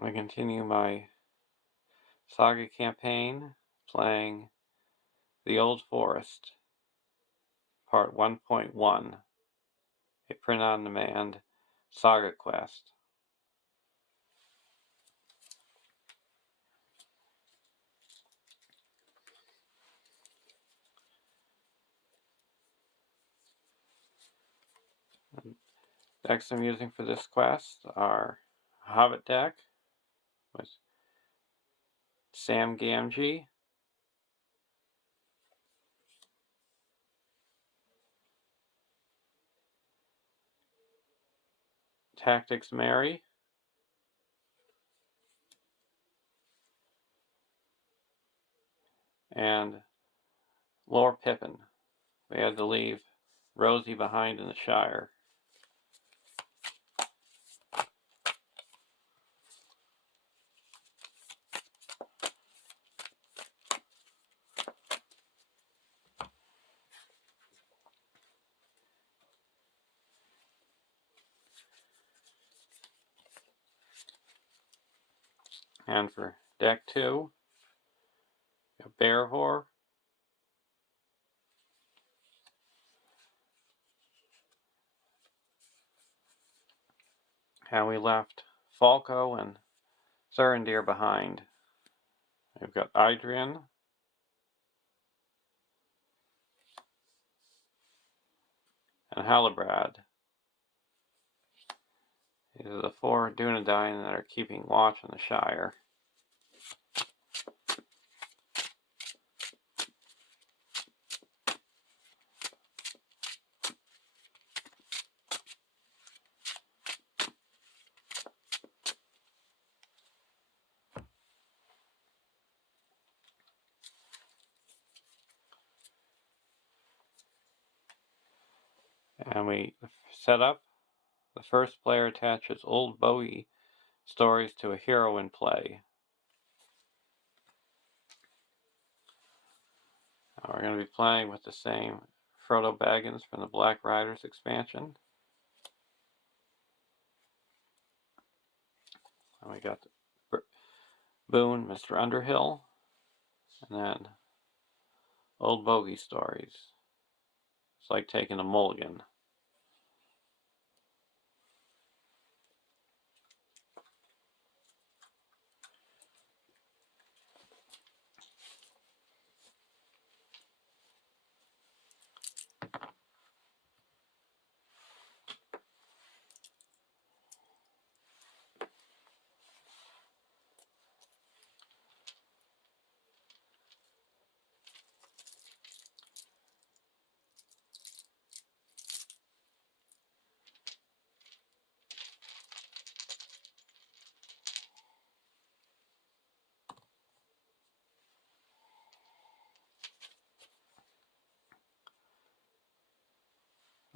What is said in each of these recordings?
I'm going to continue my saga campaign, playing The Old Forest, Part 1.1, a print-on-demand saga quest. The decks I'm using for this quest are a Hobbit deck with Sam Gamgee, Tactics Mary, and Lore Pippin. We had to leave Rosie behind in the Shire. And for deck 2, we have Bearvor, and we left Falco and Thurindir behind. We've got Idrian, and Halibrad. These are the 4 Dunedain that are keeping watch on the Shire. And we set up. The first player attaches old bogey stories to a hero in play. Now we're going to be playing with the same Frodo Baggins from the Black Riders expansion. And we got Boone, Mr. Underhill, and then old bogey stories. It's like taking a mulligan.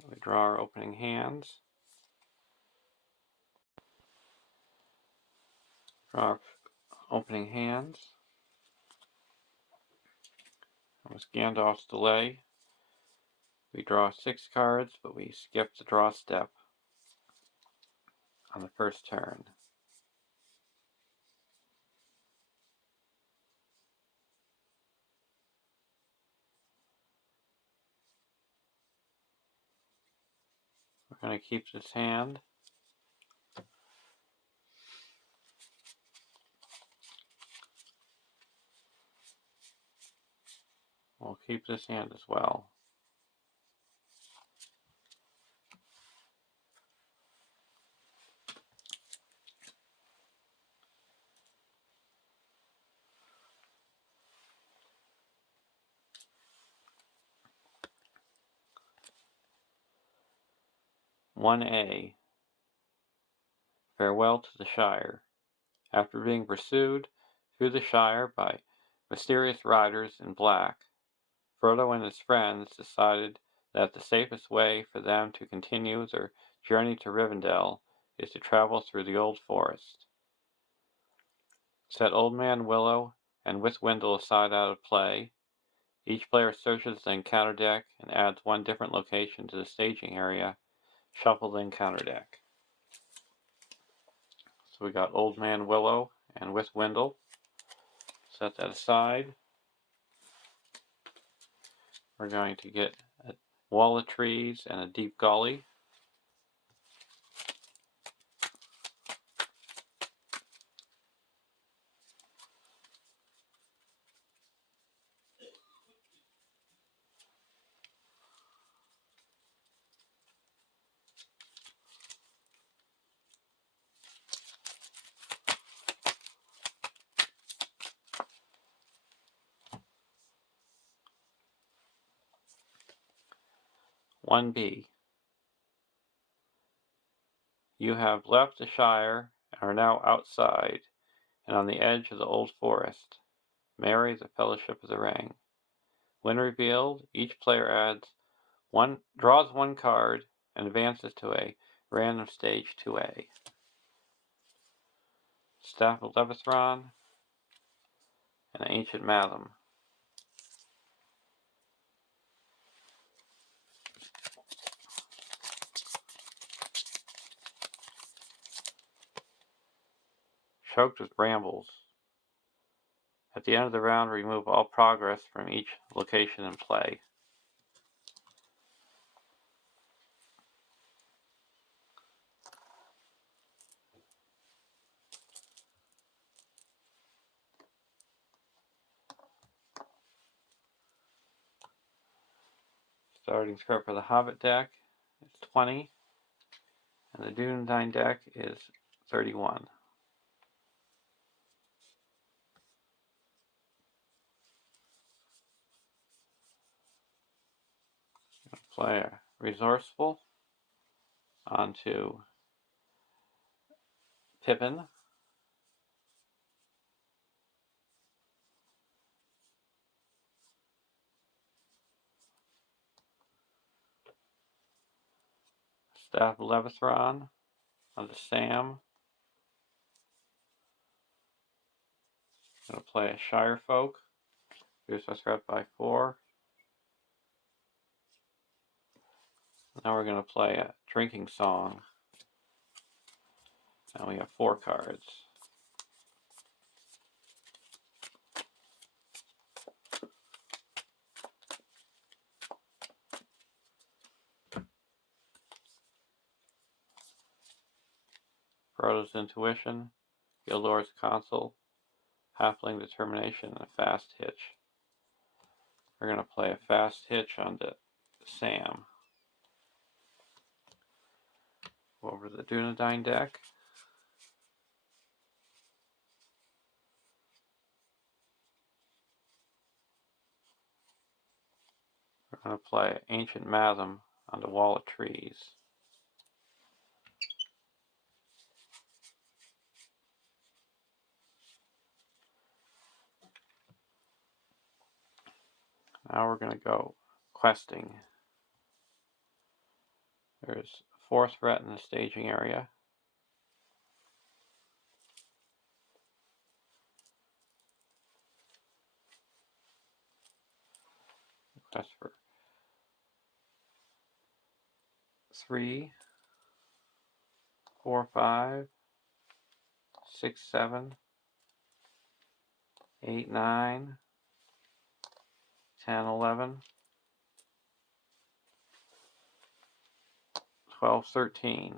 We draw our opening hands. Draw our opening hands. With Gandalf's delay, we draw 6 cards, but we skip the draw step on the first turn. We're going to keep this hand. We'll keep this hand as well. "1A. Farewell to the Shire. After being pursued through the Shire by mysterious riders in black, Frodo and his friends decided that the safest way for them to continue their journey to Rivendell is to travel through the Old Forest. Set Old Man Willow and Withwindle aside out of play. Each player searches the encounter deck and adds 1 different location to the staging area. Shuffle the encounter deck." So So we got Old Man Willow and With Windle. Set that aside. We're going to get a wall of trees and a deep gully. One B. You have left the Shire and are now outside and on the edge of the old forest. Marry the Fellowship of the Ring. When revealed, each player draws one card and advances to a random stage 2A. Staff of Levithron and Ancient Madam. Choked with Brambles. At the end of the round, remove all progress from each location in play. Starting score for the Hobbit deck is 20, and the Dunedain deck is 31. Play a Resourceful onto Pippin. Staff of Levithron onto Sam. I'm going to play a Shire Folk. Reduce my threat by 4. Now we're going to play a Drinking Song. And we have 4 cards. Frodo's Intuition, Gildor's Consul, Halfling Determination, and a Fast Hitch. We're going to play a Fast Hitch onto Sam. Over the Dunedain deck. We're going to play Ancient Madam onto Wall of Trees. Now we're going to go questing. There's 4 threat in the staging area. Quest for 3, 4, 5, 6, 7, 8, 9, 10, 11, 12, 13.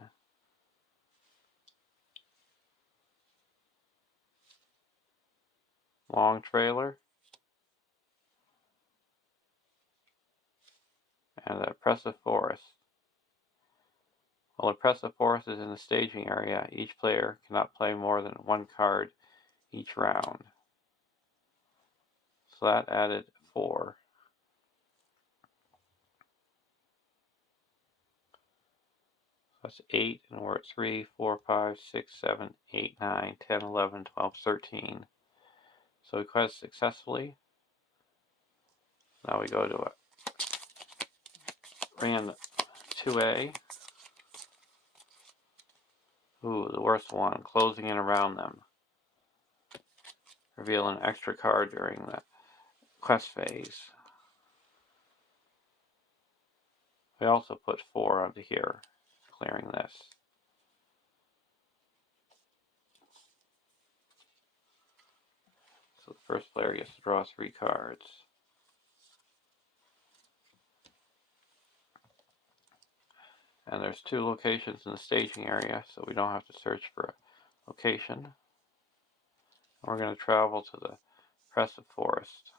Long Trailer. And the Oppressive Forest. While Oppressive Forest is in the staging area, each player cannot play more than 1 card each round. So that added 4. That's 8, and we're at 3, 4, 5, 6, 7, 8, 9, 10, 11, 12, 13. So we quest successfully. Now we go to a ran 2A. Ooh, the worst one, closing in around them. Reveal an extra card during the quest phase. We also put 4 onto here, clearing this. so the first player gets to draw 3 cards. And there's 2 locations in the staging area, so we don't have to search for a location. We're going to travel to the oppressive forest.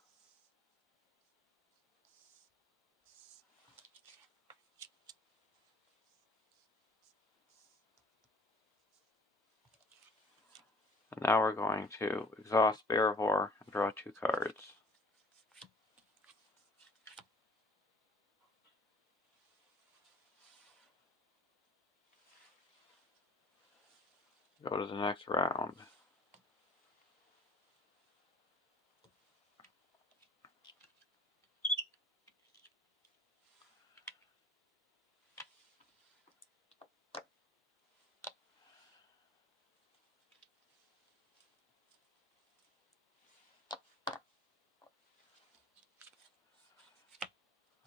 And now we're going to exhaust Bearvor and draw 2 cards. Go to the next round.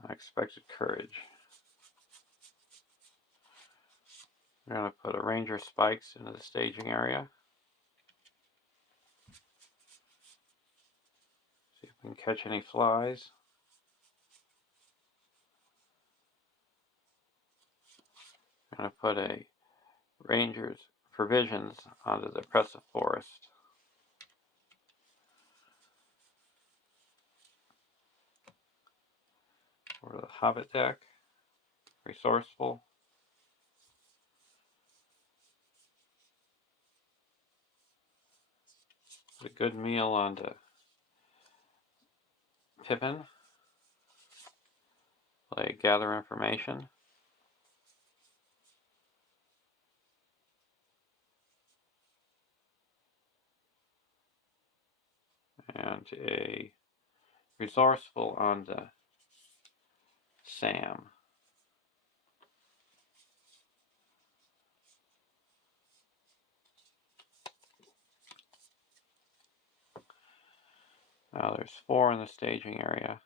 Unexpected Courage. We're going to put a Ranger Spikes into the staging area. See if we can catch any flies. I'm going to put a Ranger's Provisions onto the oppressive forest. Or the Hobbit deck. Resourceful. Put a good meal onto Pippin. Play Gather Information. And a Resourceful onto Sam. Now there's 4 in the staging area.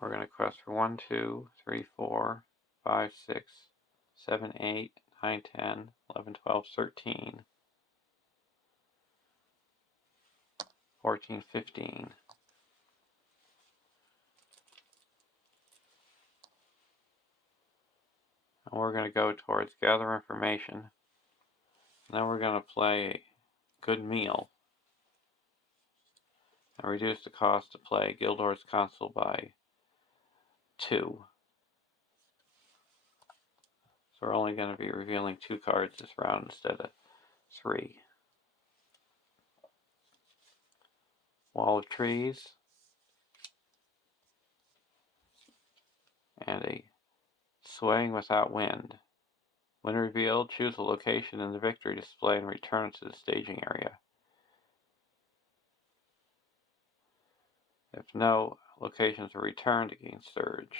We're going to quest for 1, 2, 3, 4, 5, 6, 7, 8, 9, 10, 11, 12, 13, 14, 15. And we're going to go towards Gather Information. And then we're going to play Good Meal. And reduce the cost to play Gildor's Consul by 2. So we're only going to be revealing 2 cards this round instead of 3. Wall of Trees. And a Swaying Without Wind. When revealed, choose a location in the victory display and return to the staging area. If no locations are returned, it gains Surge.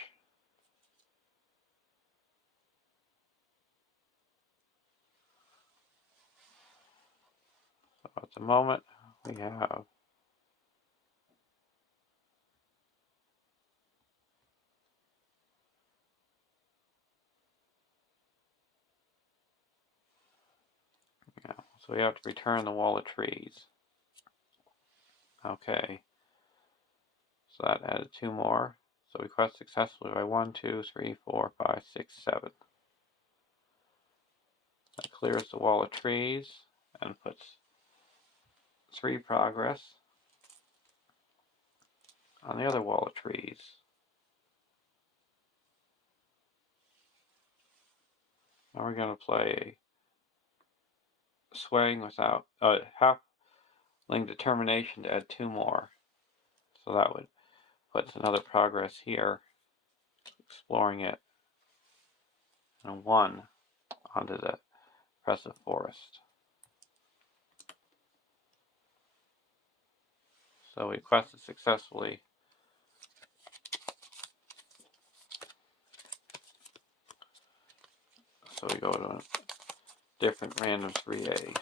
So at the moment, we have so we have to return the Wall of Trees. Okay. So that added 2 more. So we quest successfully by 1, 2, 3, 4, 5, 6, 7. That clears the Wall of Trees and puts 3 progress on the other Wall of Trees. Now we're going to play Swaying Without Halfling Determination to add 2 more. So that would put another progress here, exploring it, and 1 onto the oppressive forest. So we quested successfully. So we go to a different random 3A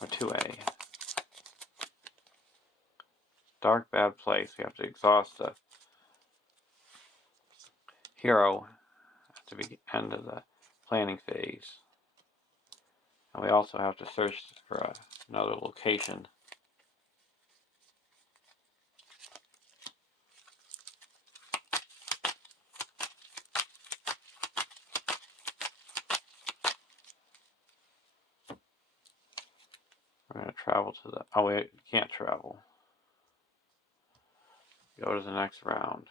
or 2A. Dark Bad Place. We have to exhaust the hero at the end of the planning phase. And we also have to search for another location. We're going to travel to the... Oh, wait, we can't travel. Go to the next round.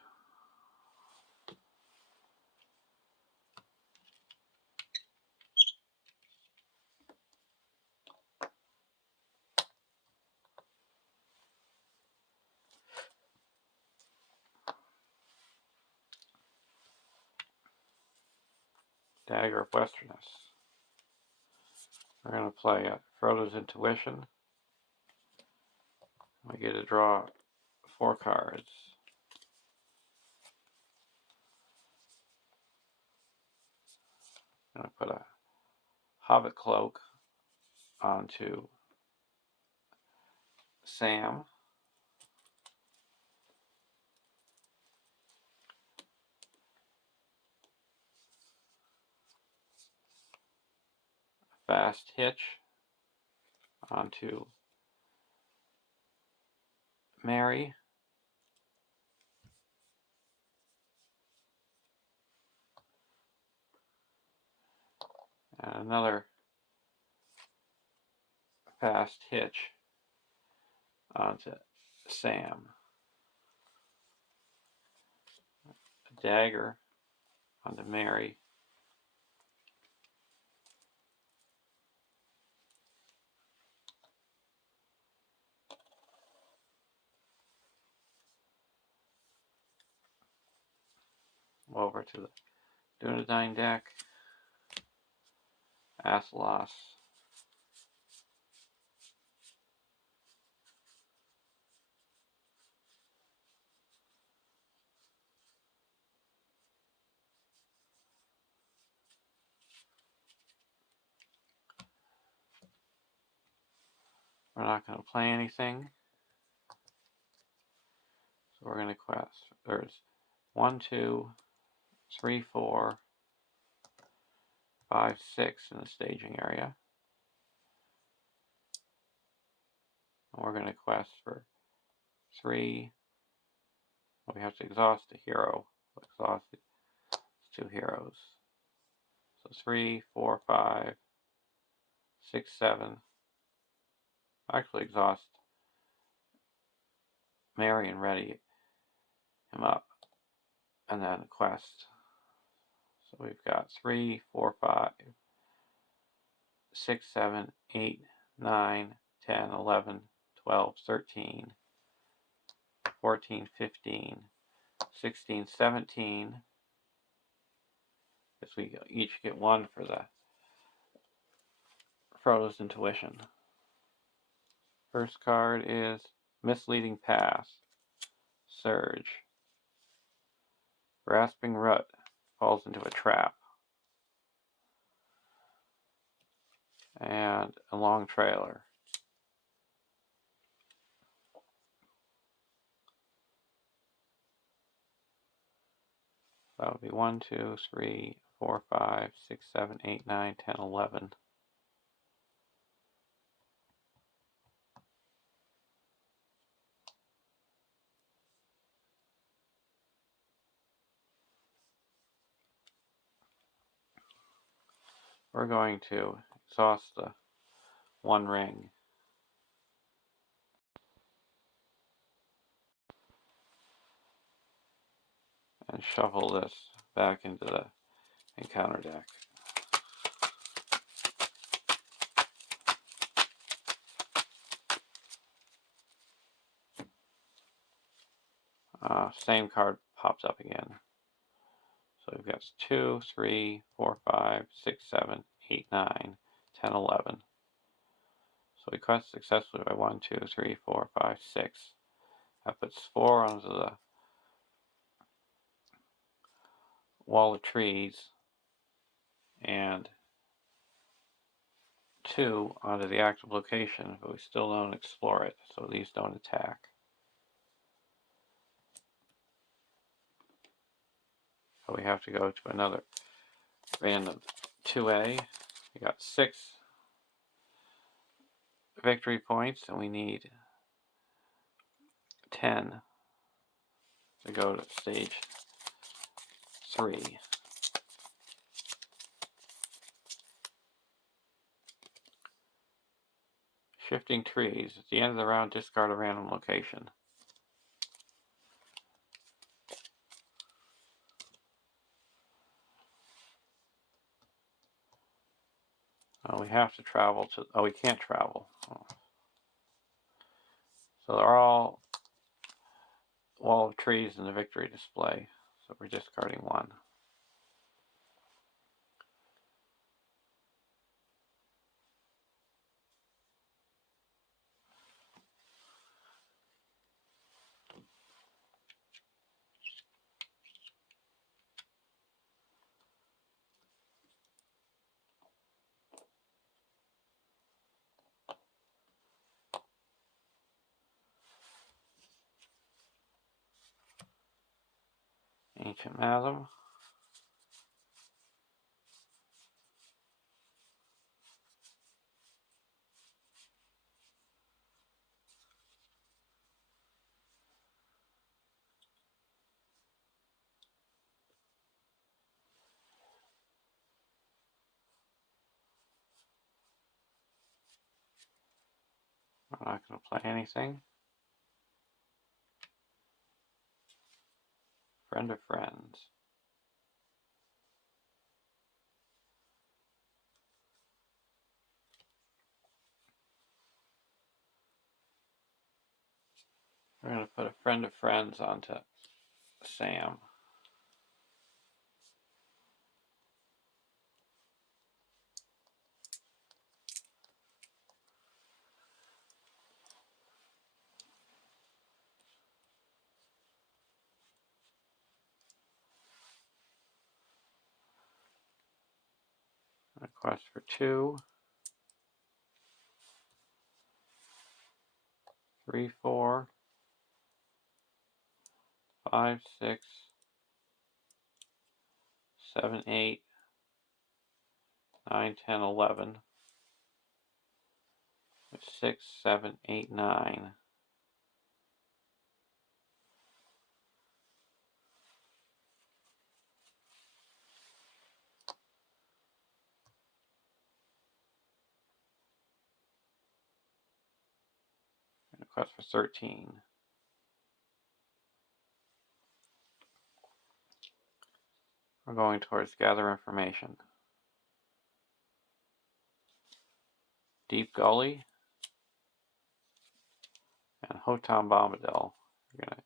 Dagger of Westerness. We're going to play Frodo's Intuition. We get to draw 4 cards. I'm going to put a Hobbit Cloak onto Sam. Fast Hitch onto Mary. And another Fast Hitch onto Sam. A dagger onto Mary. Over to the Dunedain deck. Athelos. We're not going to play anything. So we're going to quest. There's 1, 2, 3, 4, 5, 6 in the staging area. And we're going to quest for 3. Well, we have to exhaust a hero. Exhaust 2 heroes. So 3, 4, 5, 6, 7. Actually exhaust Mary and ready him up. And then quest. So we've got 3, 4, 5, 6, 7, 8, 9, 10, 11, 12, 13, 14, 15, 16, 17. Because we each get 1 for the Frodo's Intuition. First card is Misleading Pass. Surge. Grasping Root falls into a trap. And a long trailer. That would be 1, 2, 3, 4, 5, 6, 7, 8, 9, 10, 11. We're going to exhaust the 1 ring. And shuffle this back into the encounter deck. Same card pops up again. So we've got 2, 3, 4, 5, 6, 7, 8, 9, 10, 11. So we quest successfully by 1, 2, 3, 4, 5, 6. That puts 4 onto the wall of trees and 2 onto the active location, but we still don't explore it, so these don't attack. So we have to go to another random 2A. We got 6 victory points, and we need 10 to go to stage 3. Shifting trees. At the end of the round, discard a random location. Oh, we have to travel to... Oh, we can't travel. Oh. So they're all wall of trees in the victory display. So we're discarding 1. Ancient Matham. We're not going to play anything. Friend of Friends. We're going to put a Friend of Friends onto Sam. Request for 2. 3, 4, 5, 6, 7, 8, 9, 10, 11. 6, 7, 8, 9. Request for 13. We're going towards Gather Information. Deep Gully and Hotam Bombadil. We're going to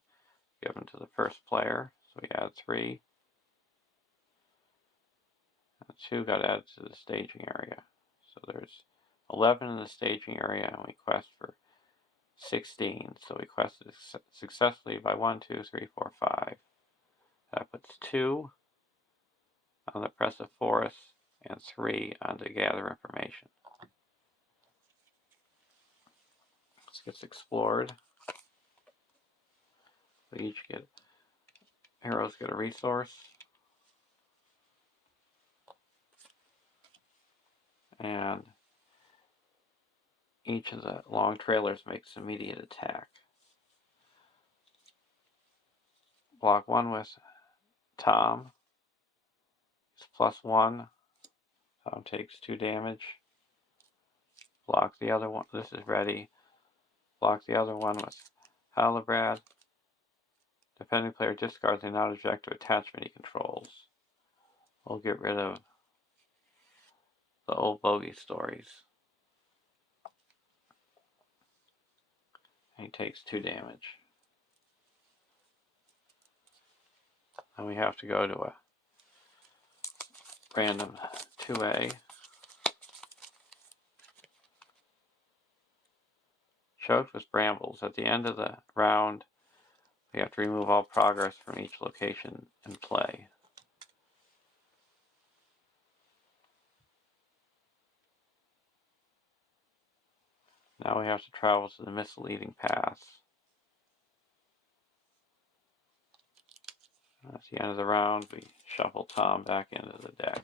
give them to the first player. So we add 3. And 2 got added to the staging area. So there's 11 in the staging area, and we quest for 16. So we quested successfully by 1, 2, 3, 4, 5. That puts 2 on the Oppressive Forest and 3 on the Gather Information. This gets explored. We each get, heroes get a resource. And each of the long trailers makes immediate attack. Block 1 with Tom. It's +1. Tom takes 2 damage. Block the other one. This is ready. Block the other one with Halibrad. Defending player discards a non-objective attachment he controls. We'll get rid of the old bogey stories. And he takes 2 damage. And we have to go to a random 2A. Choked with Brambles. At the end of the round, we have to remove all progress from each location in play. Now we have to travel to the misleading paths. At the end of the round, we shuffle Tom back into the deck.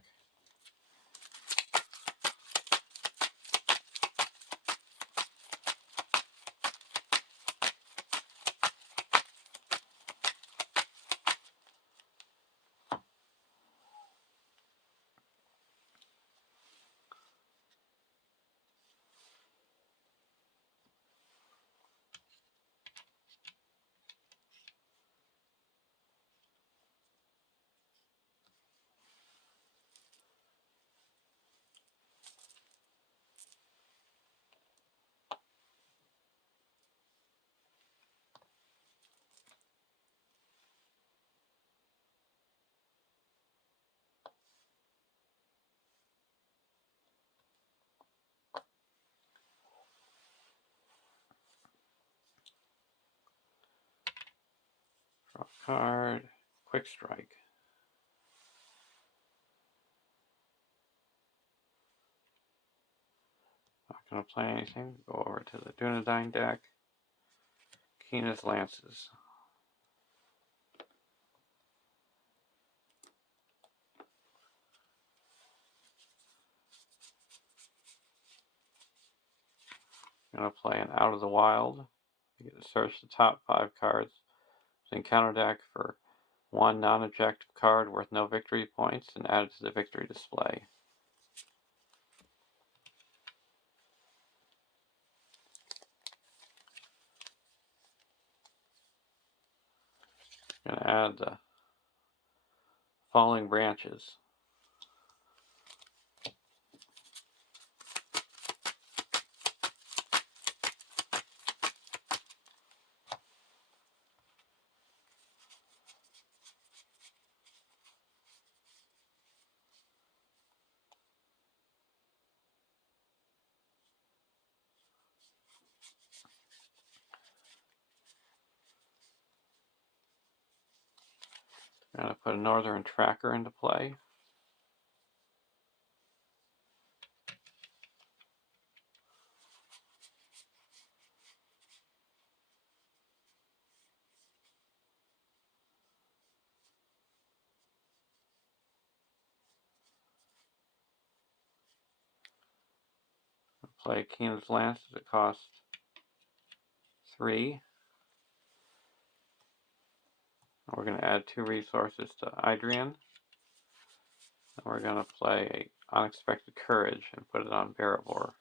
card, Quick Strike. Not going to play anything. Go over to the Dunedain deck. Keena's Lances. I'm going to play an Out of the Wild. You get to search the top 5 cards. Then counter deck for 1 non-objective card worth no victory points and add it to the victory display. I'm going to add the Falling Branches. I'm going to put a Northern Tracker into play. Play Keena's Lances. It costs 3. We're going to add 2 resources to Idrian. And we're going to play Unexpected Courage and put it on Barabor.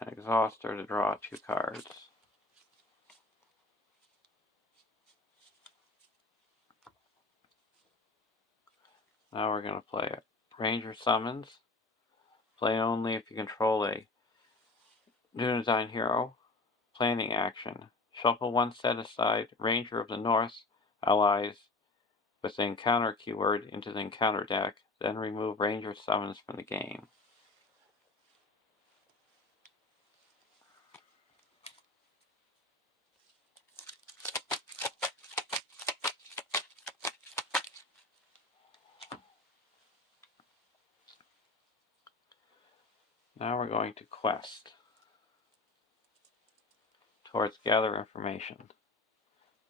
And exhaust her to draw 2 cards. Now we're going to play Ranger Summons. Play only if you control a Dunedain hero. Planning action. Shuffle 1 set aside Ranger of the North allies with the encounter keyword into the encounter deck, then remove Ranger Summons from the game. Now we're going to quest towards gather information.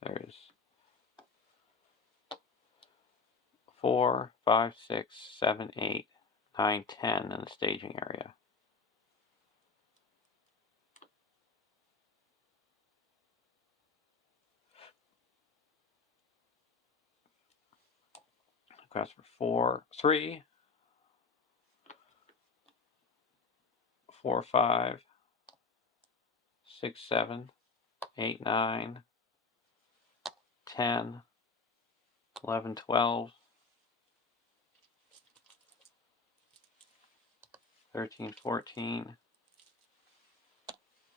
There's 4, 5, 6, 7, 8, 9, 10 in the staging area. Quest for 3, 4, 5, 6, 7, 8, 9, 10, 11, 12, 13, 14,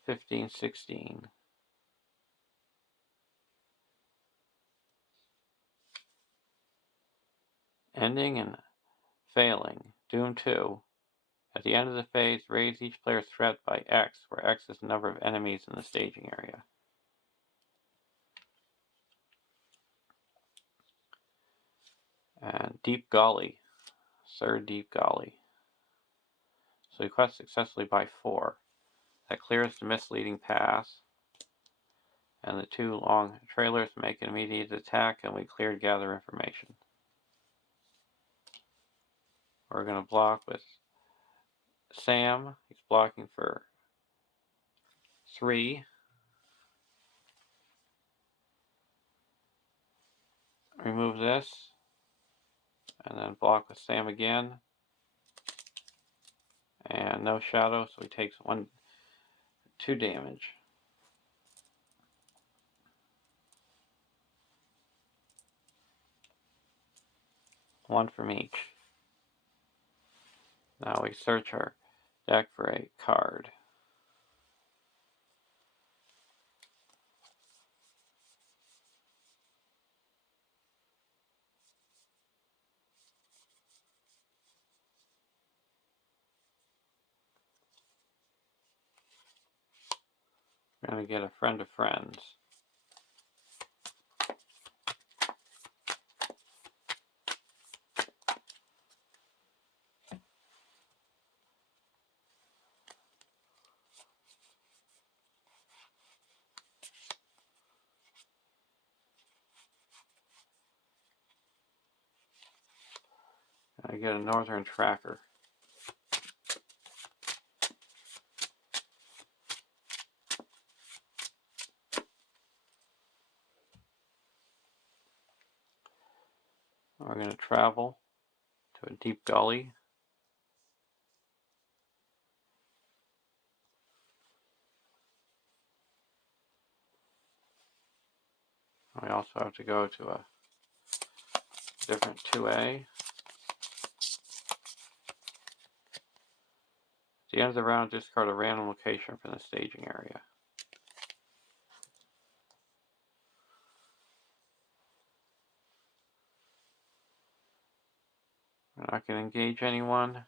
15, 16. Ending and failing. Doom 2. At the end of the phase, raise each player's threat by X, where X is the number of enemies in the staging area. And Deep Gully. 3rd Deep Gully. So we quest successfully by 4. That clears the misleading path. And the 2 long trailers make an immediate attack, and we cleared gather information. We're going to block with Sam. He's blocking for 3. Remove this. And then block with Sam again. And no shadow, so he takes 2 damage. One from each. Now we search our deck for a card. We're going to get a friend of friends. I get a northern tracker. We're going to travel to a deep gully. We also have to go to a different 2A. At the end of the round, discard a random location from the staging area. We're not going to engage anyone.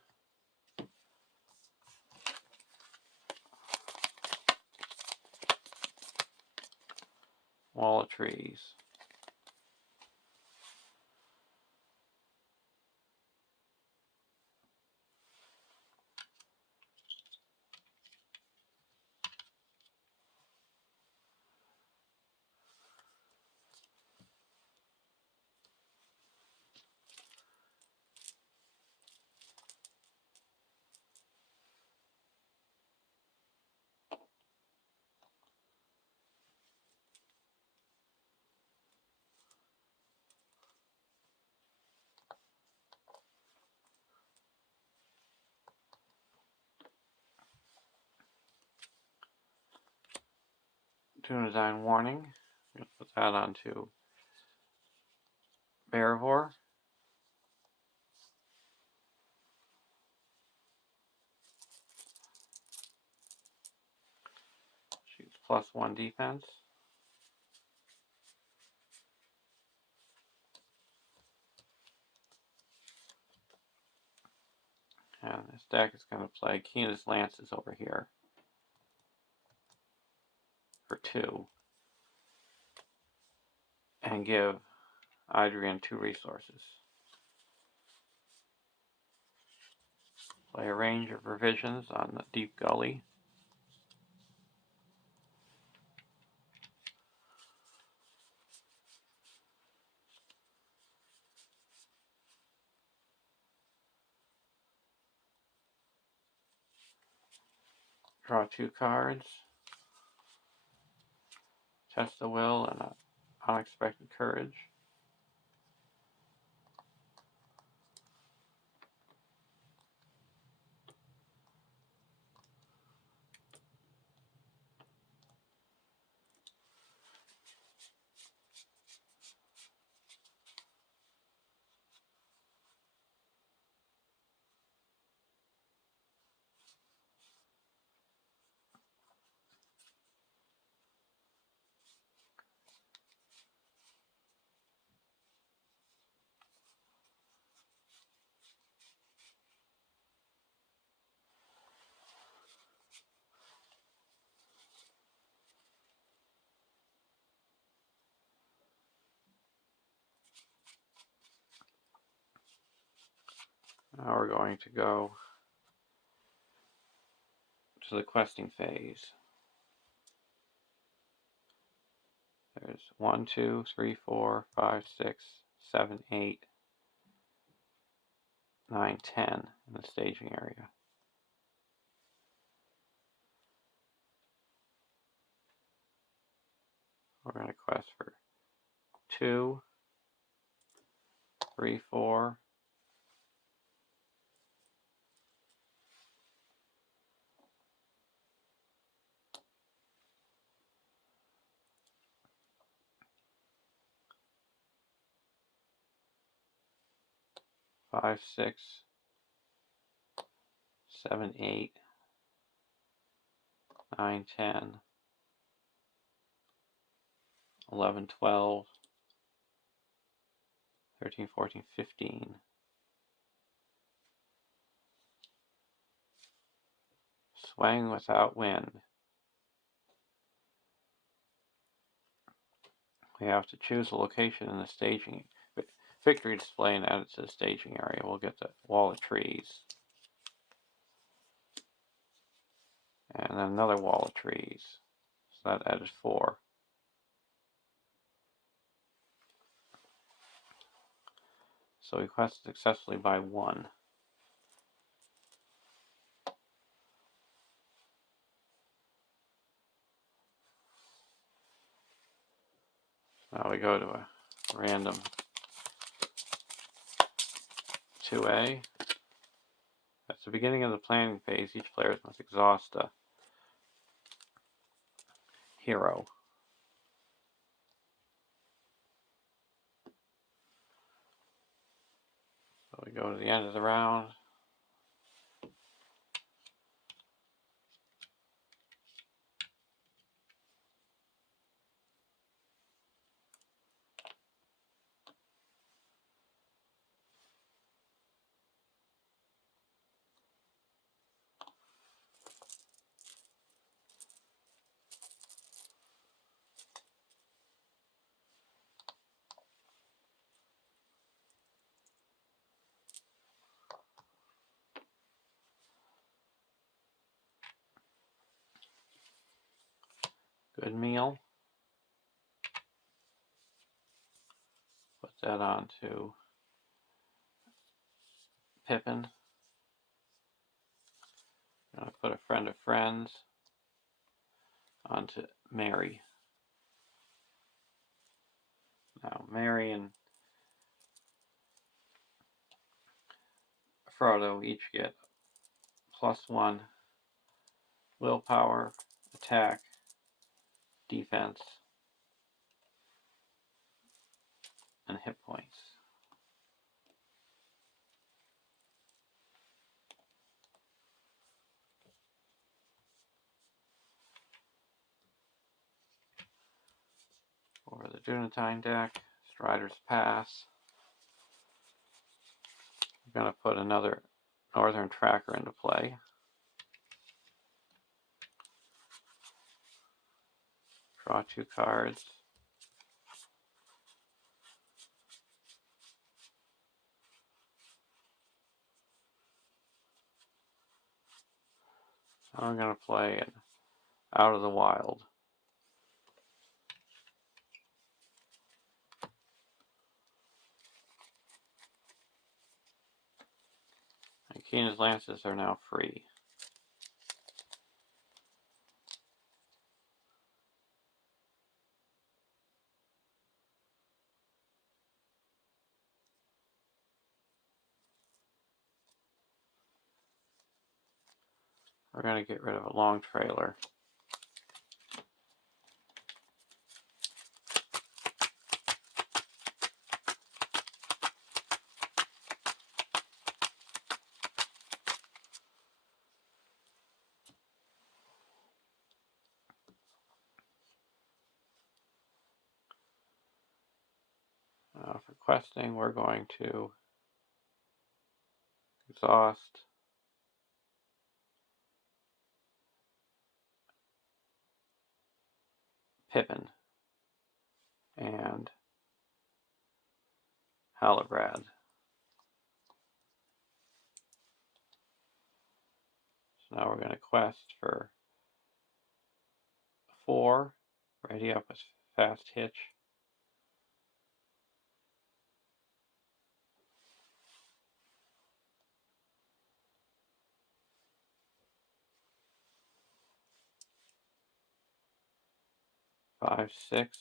Wall of trees. Tune design warning. I'm going to put that onto Bearvor. She's +1 defense. And this deck is going to play Keena's Lances over here for 2. And give Adrian 2 resources. Play a range of revisions on the deep gully. Draw 2 cards. Test the will and unexpected courage. Now we're going to go to the questing phase. There's 1, 2, 3, 4, 5, 6, 7, 8, 9, 10 in the staging area. We're going to quest for 2, 3, 4, 5, 6, 7, 8, 9, 10, 11, 12, 13, 14, 15. Swing without wind. we have to choose a location in the staging victory display and add it to the staging area. We'll get the wall of trees. And then another wall of trees. So that added 4. So we quested successfully by 1. Now we go to a random 2A. At the beginning of the planning phase, each player must exhaust a hero. So we go to the end of the round. Good meal. Put that on to Pippin. I'm going to put a friend of friends onto Mary. Now Mary and Frodo each get +1 willpower, attack, defense, and hit points. For the Dunatine deck, Strider's Pass. I'm going to put another Northern Tracker into play. Draw 2 cards. I'm going to play it Out of the Wild. And Keena's Lances are now free. We're going to get rid of a long trailer. For questing, we're going to exhaust Pippin and Halbrand. So now we're going to quest for 4, ready up with Fast Hitch. Five, 6,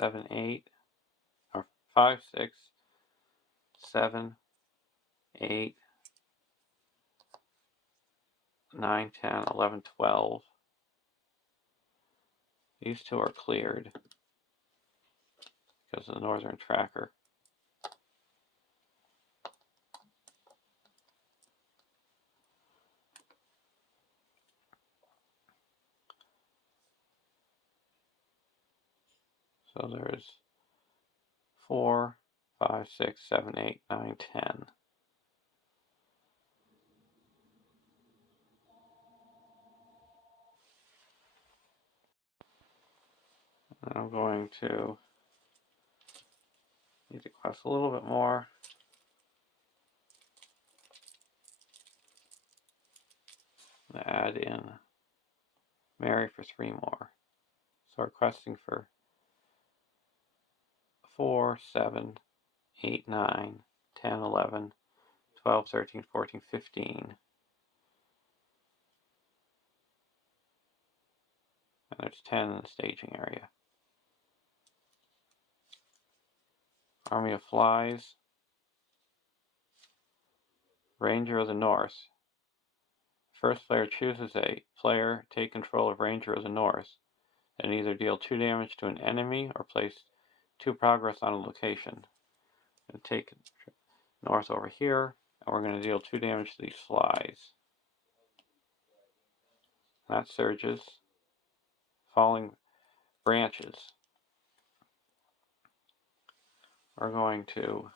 7, 8, or 5, 6, 7, 8, 9, 10, 11, 12. These 2 are cleared because of the Northern Tracker. So there's 4, 5, 6, 7, 8, 9, 10. I'm going to need to quest a little bit more. I'm gonna add in Mary for 3 more. So we're questing for 4, 7, 8, 9, 10, 11, 12, 13, 14, 15. And there's 10 in the staging area. Army of Flies. Ranger of the North. First player chooses a player take control of Ranger of the North and either deal 2 damage to an enemy or place 2 progress on a location. And take North over here, and we're going to deal 2 damage to these flies. That surges. Falling branches. We're going to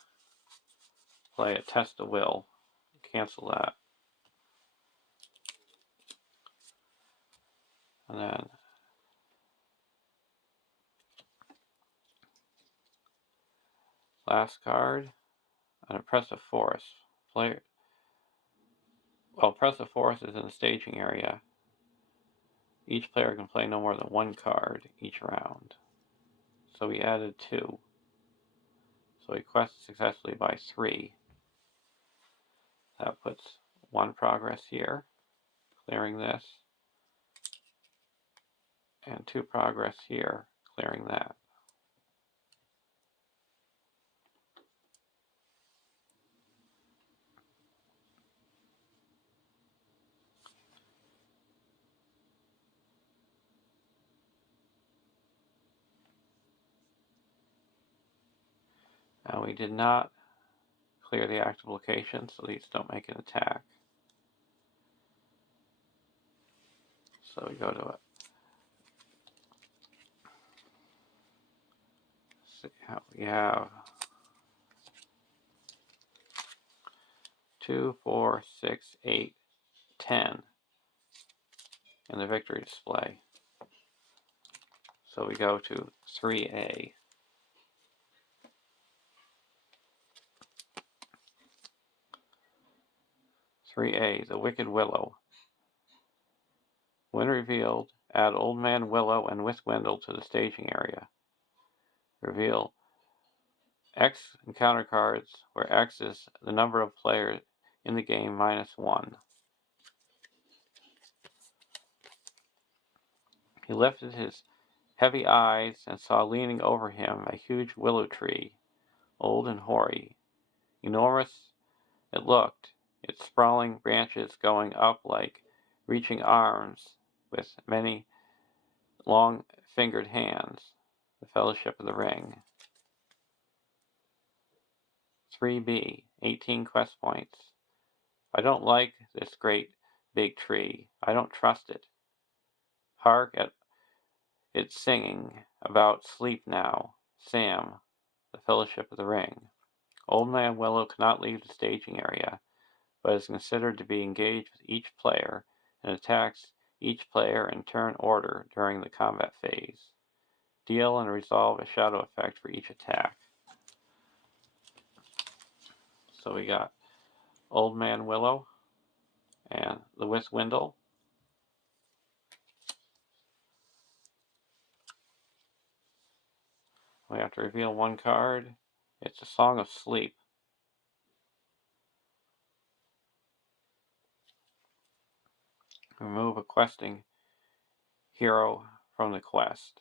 play a Test of Will. Cancel that. And then last card, an Oppressive Force. Oppressive Force is in the staging area. Each player can play no more than 1 card each round. So we added 2. So we quested successfully by 3. That puts 1 progress here, clearing this, and 2 progress here, clearing that. Now we did not clear the active location, so these don't make an attack. So we go to it. See how we have 2, 4, 6, 8, 10 in the victory display. So we go to 3A. 3A, the Wicked Willow. When revealed, add Old Man Willow and Withwindle to the staging area. Reveal X encounter cards, where X is the number of players in the game minus 1. He lifted his heavy eyes and saw leaning over him a huge willow tree, old and hoary. Enormous it looked, its sprawling branches going up like reaching arms with many long-fingered hands. The Fellowship of the Ring. 3B, 18 quest points. I don't like this great big tree. I don't trust it. Hark at it singing about sleep now. Sam, the Fellowship of the Ring. Old Man Willow cannot leave the staging area, but is considered to be engaged with each player and attacks each player in turn order during the combat phase. Deal and resolve a shadow effect for each attack. So we got Old Man Willow and the Withwindle. We have to reveal 1 card. It's a Song of Sleep. Remove a questing hero from the quest.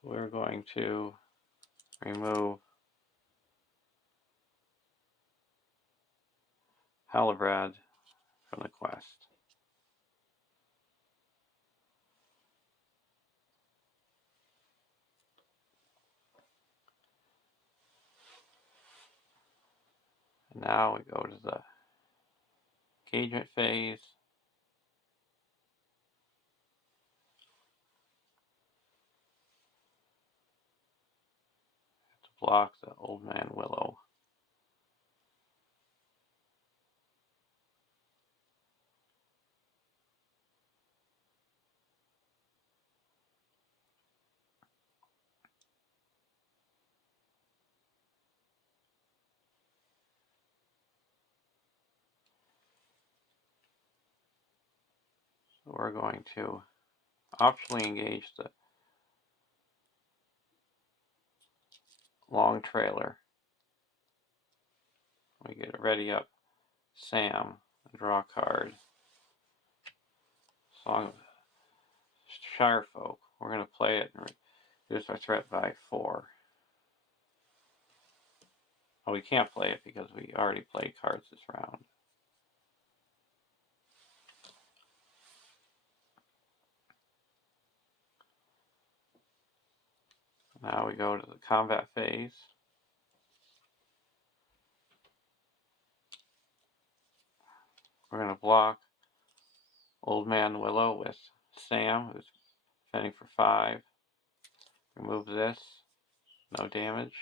So we're going to remove Halbrand from the quest. And now we go to the engagement phase. block the Old Man Willow. So we're going to optionally engage the long trailer. We get a ready up Sam, draw a card. Song of Shire Folk. We're going to play it and reduce our threat by 4. Oh, we can't play it because we already played cards this round. Now we go to the combat phase. We're going to block Old Man Willow with Sam, who's defending for 5. Remove this. No damage.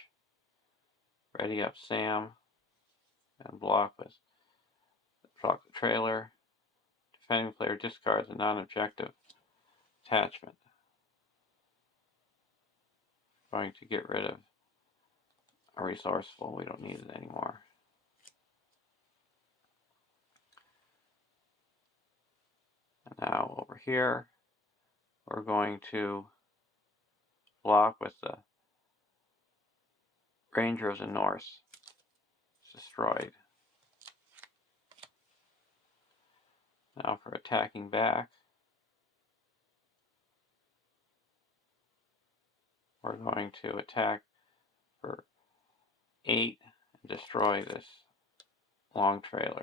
Ready up Sam. And block the trailer. Defending player discards a non-objective attachment. Going to get rid of a resourceful. We don't need it anymore. And now over here, we're going to block with the Ranger of the North. It's destroyed. Now for attacking back, we're going to attack for 8 and destroy this long trailer.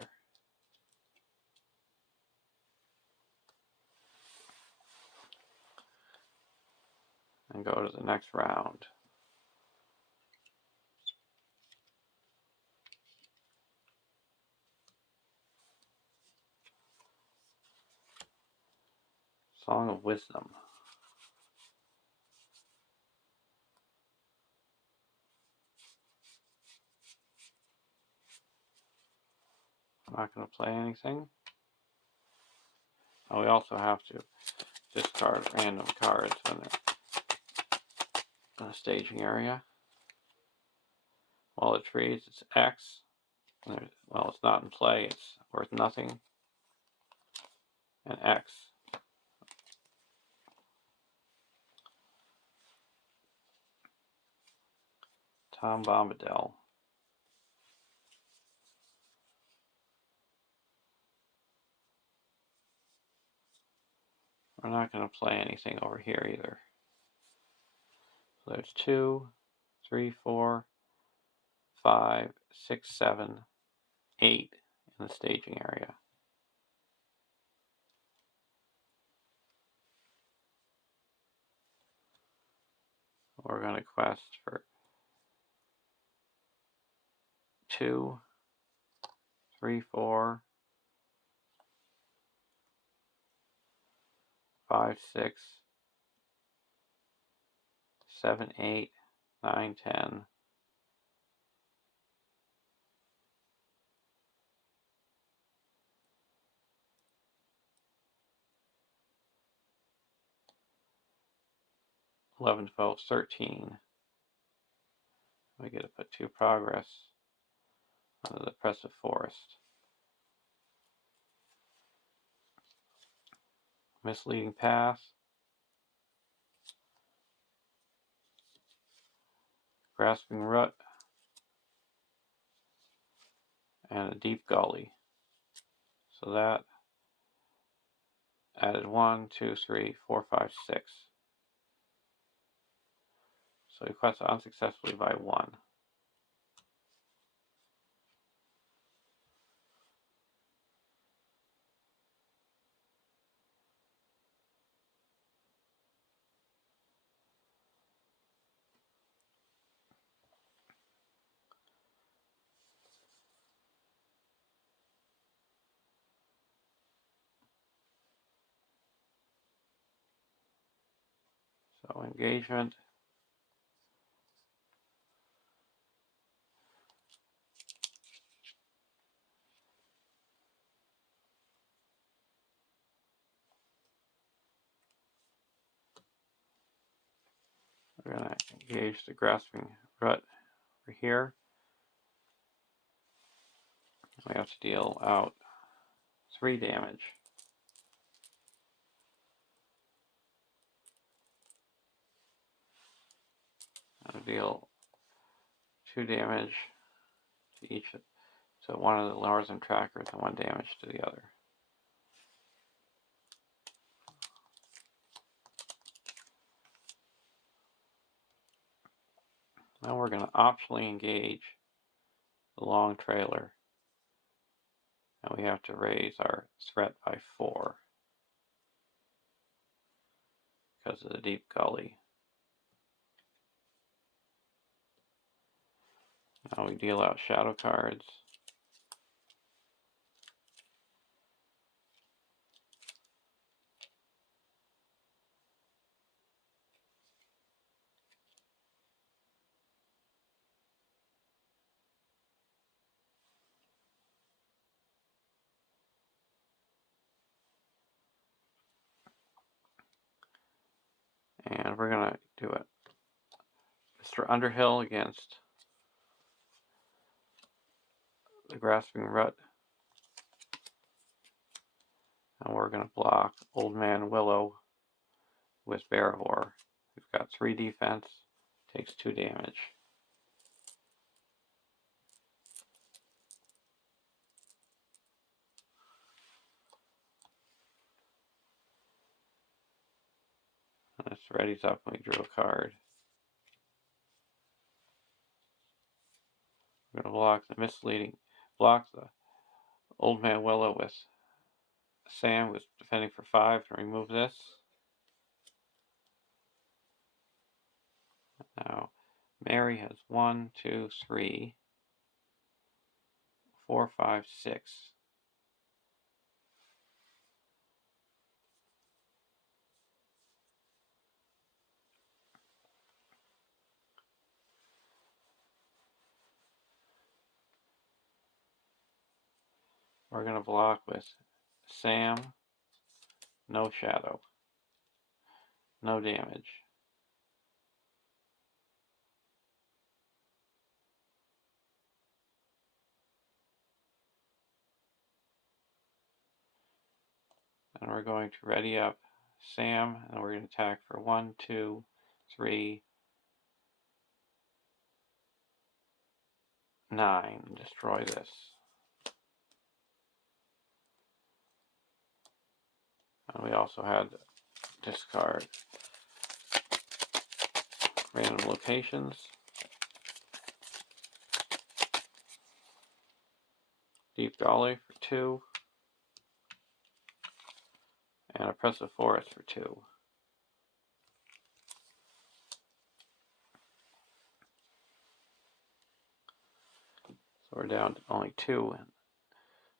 And go to the next round. Song of Wisdom. I'm not going to play anything. Oh, we also have to discard random cards when they're in the staging area. While it trees, it's X. Well, it's not in play, it's worth nothing. And X. Tom Bombadil. We're not going to play anything over here either. So there's 2, 3, 4, 5, 6, 7, 8 in the staging area. We're going to quest for 2, 3, 4, 5, 6, 7, 8, 9, 10. Eleven, 12, 13. We get to put 2 progress under the Oppressive Forest. Misleading Path. Grasping Root. And a Deep Gully. So that added 1, 2, 3, 4, 5, 6. So we quest unsuccessfully by 1. So engagement. We're going to engage the grasping rut over here. We have to deal out 3 damage. I'll deal 2 damage to each, to one of the Larsen trackers and 1 damage to the other. Now we're going to optionally engage the long trailer, and we have to raise our threat by 4 because of the deep gully. Now we deal out shadow cards. And we're going to do it. Mr. Underhill against the Grasping Rut. And we're going to block Old Man Willow with Barahor. We've got 3 defense, takes 2 damage. And it's ready's up when we drew a card. We're going to block the Old Man Willow with Sam, who's defending for 5, to remove this. Now, Mary has 1, 2, 3, 4, 5, 6. We're going to block with Sam, no shadow, no damage. And we're going to ready up Sam, and we're going to attack for 1, 2, 3, 9, and destroy this. And we also had discard random locations, Deep Gully for 2, and Oppressive Forest for 2. So we're down to only 2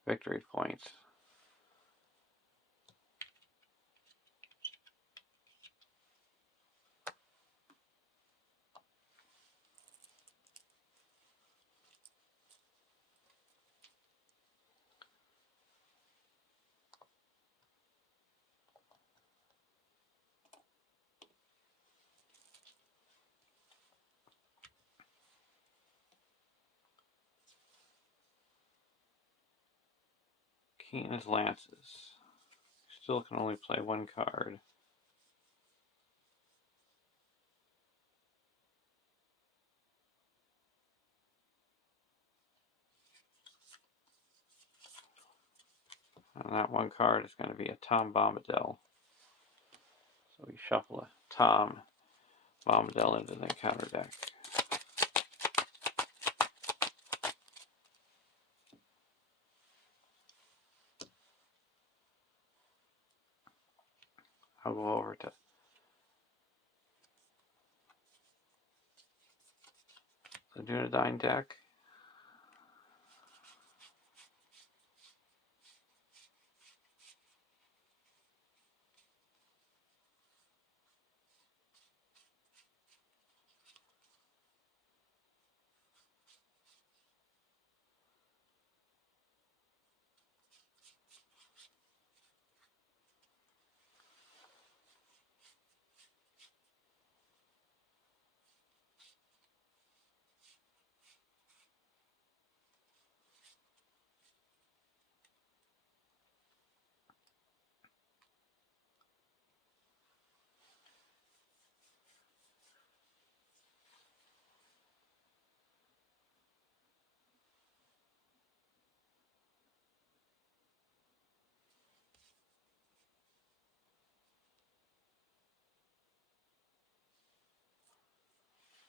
victory points. Keaton's Lances. Still can only play 1 card. And that 1 card is going to be a Tom Bombadil. So we shuffle a Tom Bombadil into the counter deck. I'll go over to the Dunedain deck.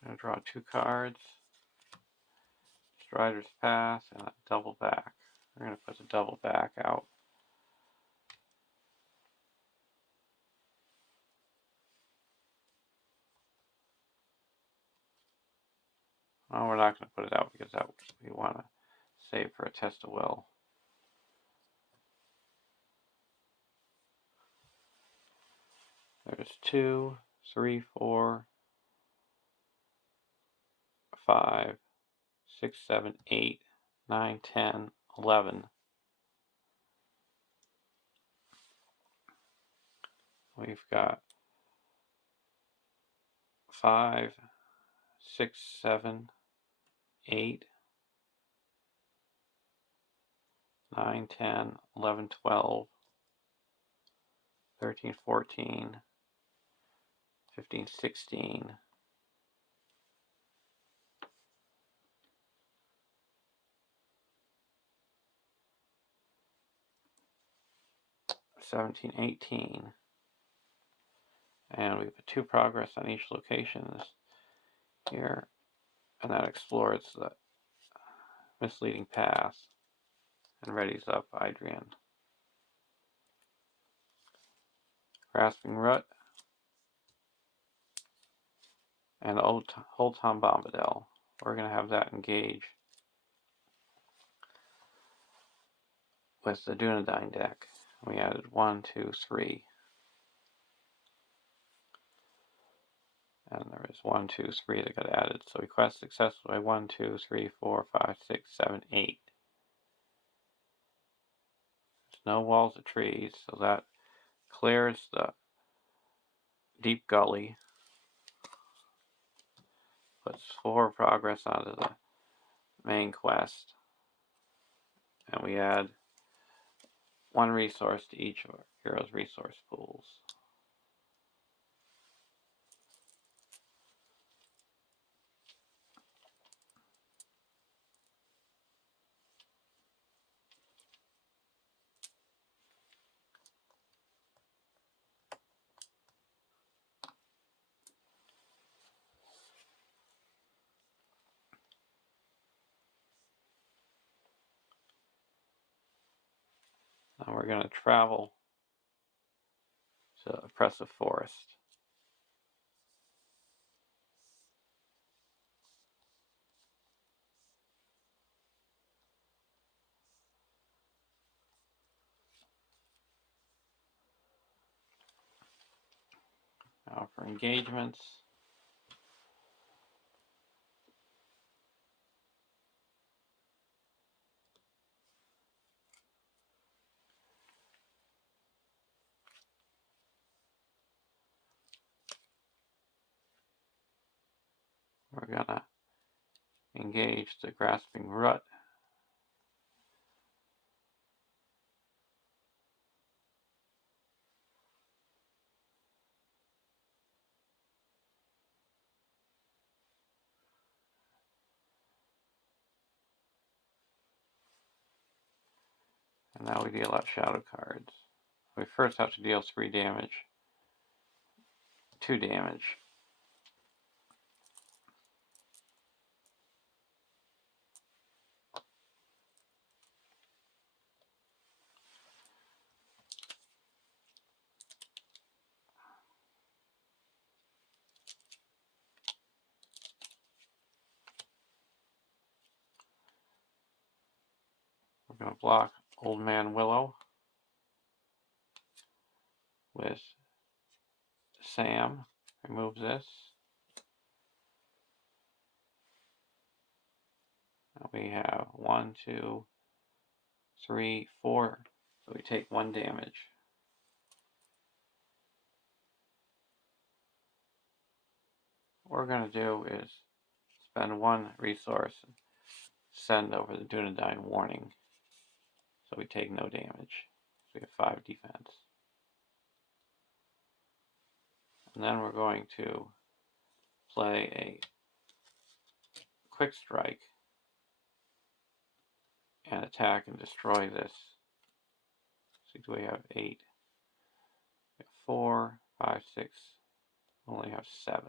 I'm going to draw 2 cards. Strider's Path and a double back. We're going to put the double back out. Well, we're not going to put it out because that we want to save for a test of will. There's 2, 3, 4, 5, 6, 7, 8, 9, 10, 11. We've got 5, 6, 7, 8, 9, 10, 11, 12, 13, 14, 15, 16, 17, 18. And we put 2 progress on each location here, and that explores the misleading path and readies up Adrian. Grasping Root and Old Tom Bombadil. We're going to have that engage with the Dunedain deck. We added 1, 2, 3. And there was 1, 2, 3 that got added. So we quest successfully 1, 2, 3, 4, 5, 6, 7, 8. There's no walls of trees, so that clears the deep gully. Puts 4 progress onto the main quest. And we add 1 resource to each of our heroes' resource pools. Now we're going to travel to Oppressive Forest. Now for engagements, we're going to engage the Grasping Root. And now we deal out shadow cards. We first have to deal 3 damage. 2 damage. We're going to block Old Man Willow with Sam. Remove this. Now we have 1, 2, 3, 4. So we take 1 damage. What we're going to do is spend 1 resource and send over the Dunedain warning. So we take no damage. So we have 5 defense. And then we're going to play a quick strike and attack and destroy this. See, do we have 8? We have 4, 5, 6. We only have 7.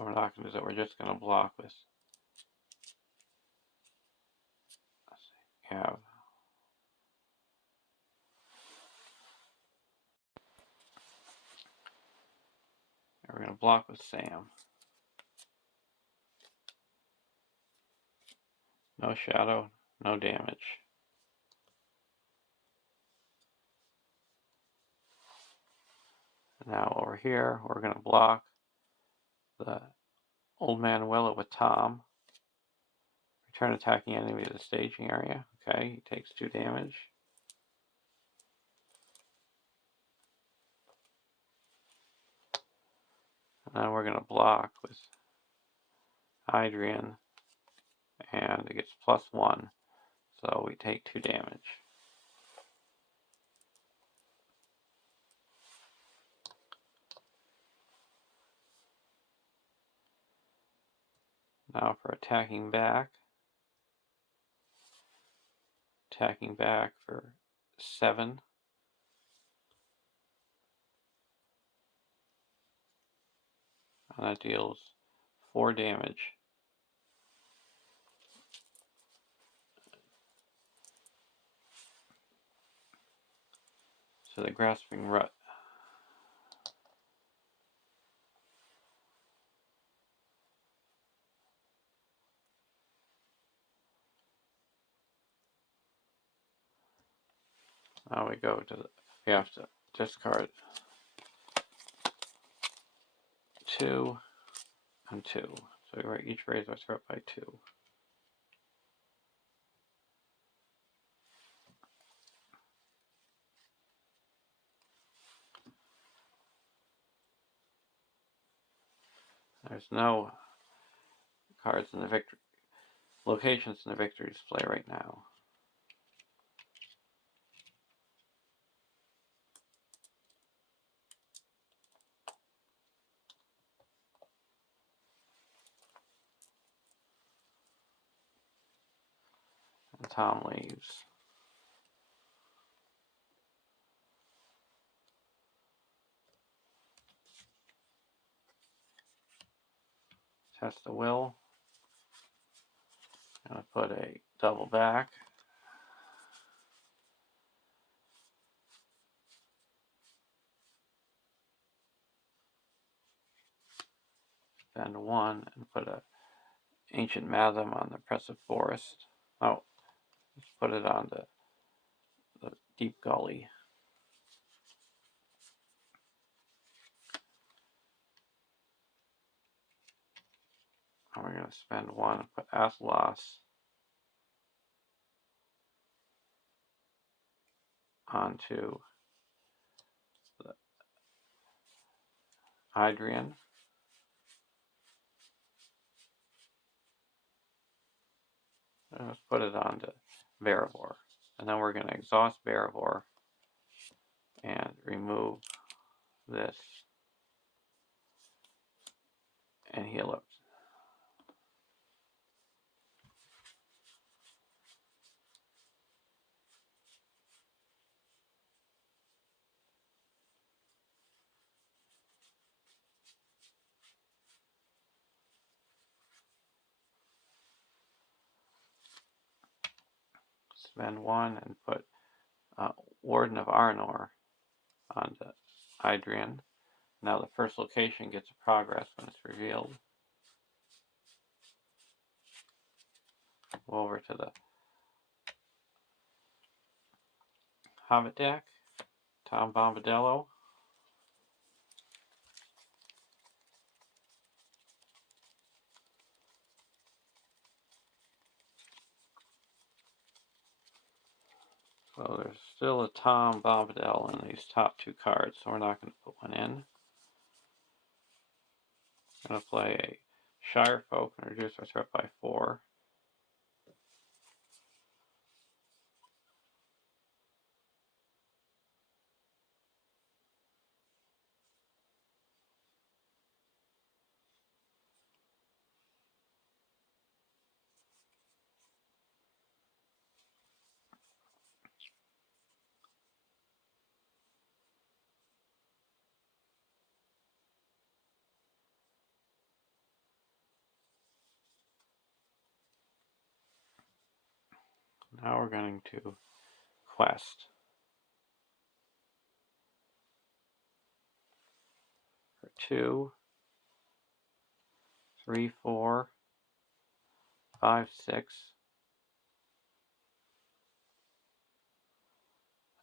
So we're not going to do that. We're just going to block with. Let's see, we have. We're going to block with Sam. No shadow, no damage. Now over here, we're going to block the Old Man Willow with Tom. Return attacking enemy to the staging area. Okay, he takes 2 damage. And then we're going to block with Adrian, and it gets +1, so we take 2 damage. Now for attacking back for 7. And that deals 4 damage. So the Grasping Rut. Now we go to we have to discard 2 and 2. So we each raise our threat by 2. There's no cards in the victory locations in the victory display right now. And Tom leaves. Test the will. I'm going to put a double back. Spend 1 and put a Ancient Matham on the Oppressive Forest. Oh, let's put it on the Deep Gully. And we're going to spend 1 and put Athlos onto the Adrian. And let's put it onto Varivor. And then we're going to exhaust Varivor and remove this and heal it. Spend 1 and put Warden of Arnor onto Adrian. Now the first location gets a progress when it's revealed. Go over to the Hobbit deck. Tom Bombadillo. So there's still a Tom Bombadil in these top 2 cards, so we're not going to put 1 in. I'm going to play a Shire Folk and reduce our threat by 4. Now we're going to quest. For 2, 3, 4, 5, 6.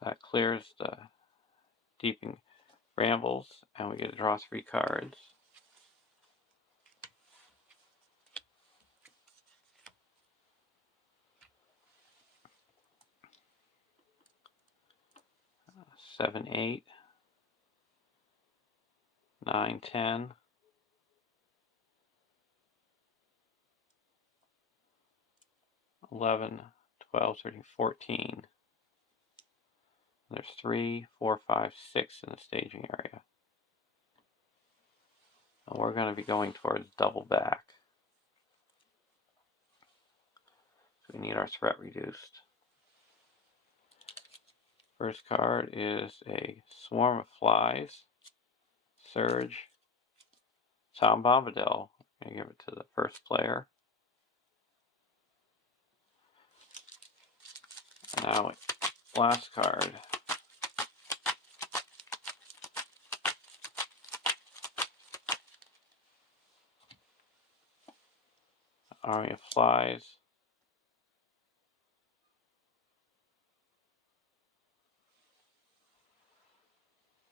That clears the deeping brambles, and we get to draw 3 cards. Seven, 8, 9, 10, 11, 12, 13, 14. There's 3, 4, 5, 6 in the staging area. And we're going to be going towards double back. So we need our threat reduced. First card is a swarm of flies. Surge. Tom Bombadil. I'm going to give it to the first player. And now, last card. Army of Flies.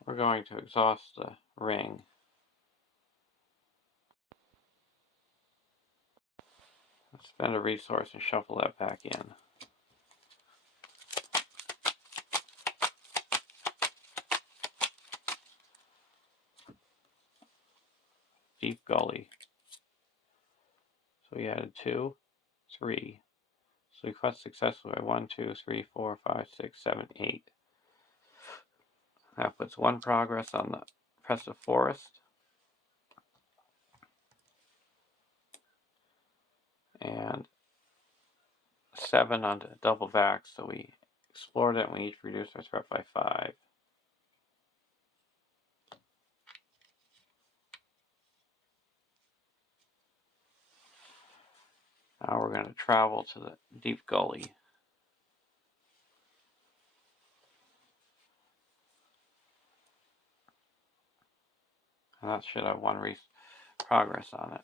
We're going to exhaust the ring. Let's spend a resource and shuffle that back in. Deep Gully. So we added 2, 3. So we quest successfully by 1, 2, 3, 4, 5, 6, 7, 8. That puts 1 progress on the Oppressive Forest. And 7 onto double back, so we explored it and we each reduced our threat by 5. Now we're going to travel to the Deep Gully. And that should have 1 progress on it.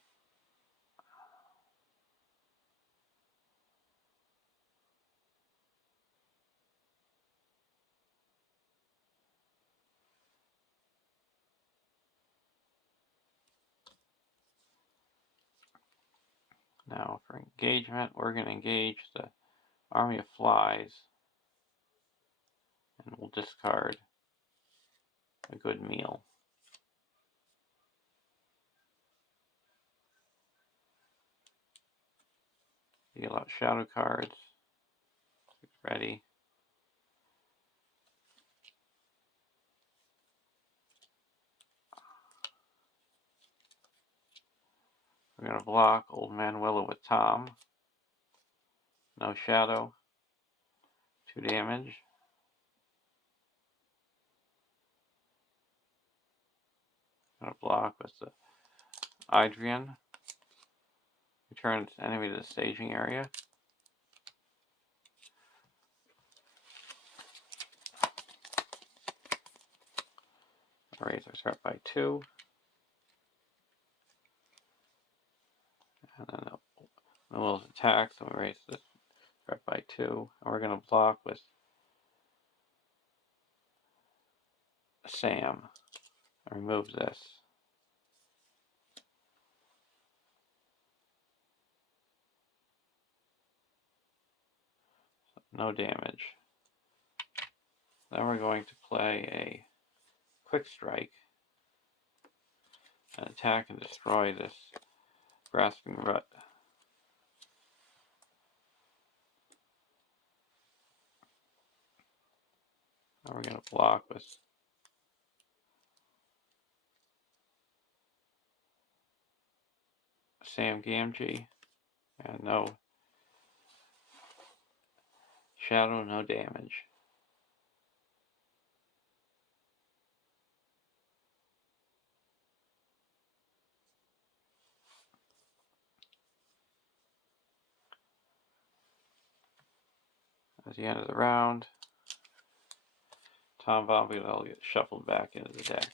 Now for engagement, we're going to engage the Army of Flies. And we'll discard a good meal. Deal out shadow cards. Ready. We're going to block Old Man Willow with Tom. No shadow. 2 damage. Going to block with the Adrian. Return its enemy to the staging area. Raise our threat by 2. And then Willow's attack, so we raise this threat by 2. And we're going to block with Sam. And remove this. So no damage. Then we're going to play a Quick Strike and attack and destroy this Grasping Rut. Now we're going to block with Sam Gamgee, and no shadow, no damage. At the end of the round, Tom Bombadil gets shuffled back into the deck.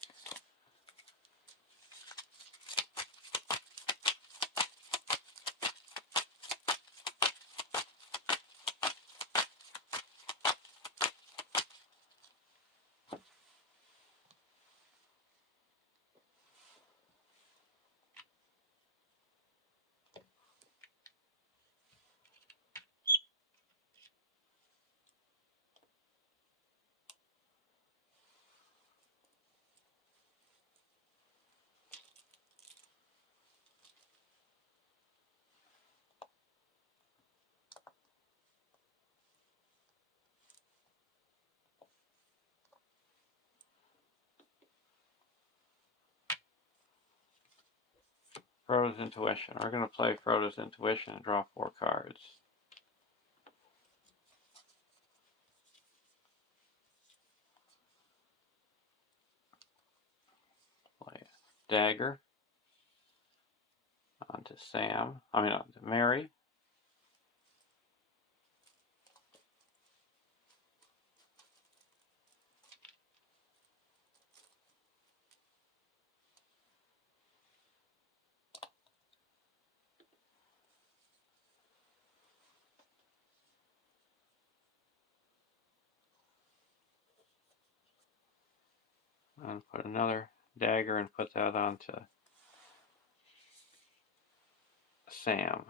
Frodo's Intuition. We're going to play Frodo's Intuition and draw 4 cards. Play a dagger onto Mary. And put another dagger and put that onto Sam.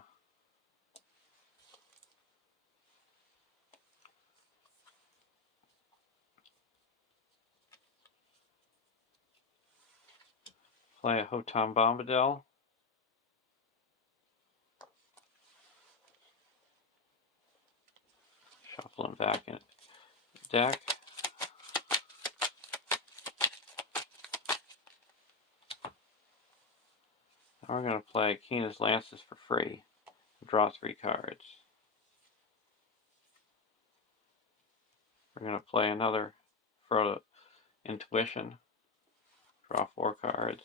Play a Hotom Bombadil. Shuffle him back in the deck. Now we're going to play Keena's Lances for free. Draw 3 cards. We're going to play another Frodo Intuition. Draw 4 cards.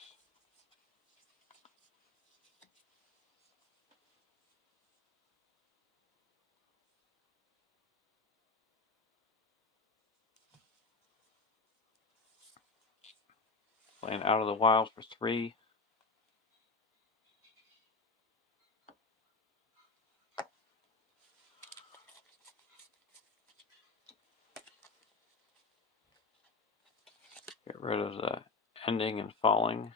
Playing Out of the Wild for 3. Get rid of the ending and falling.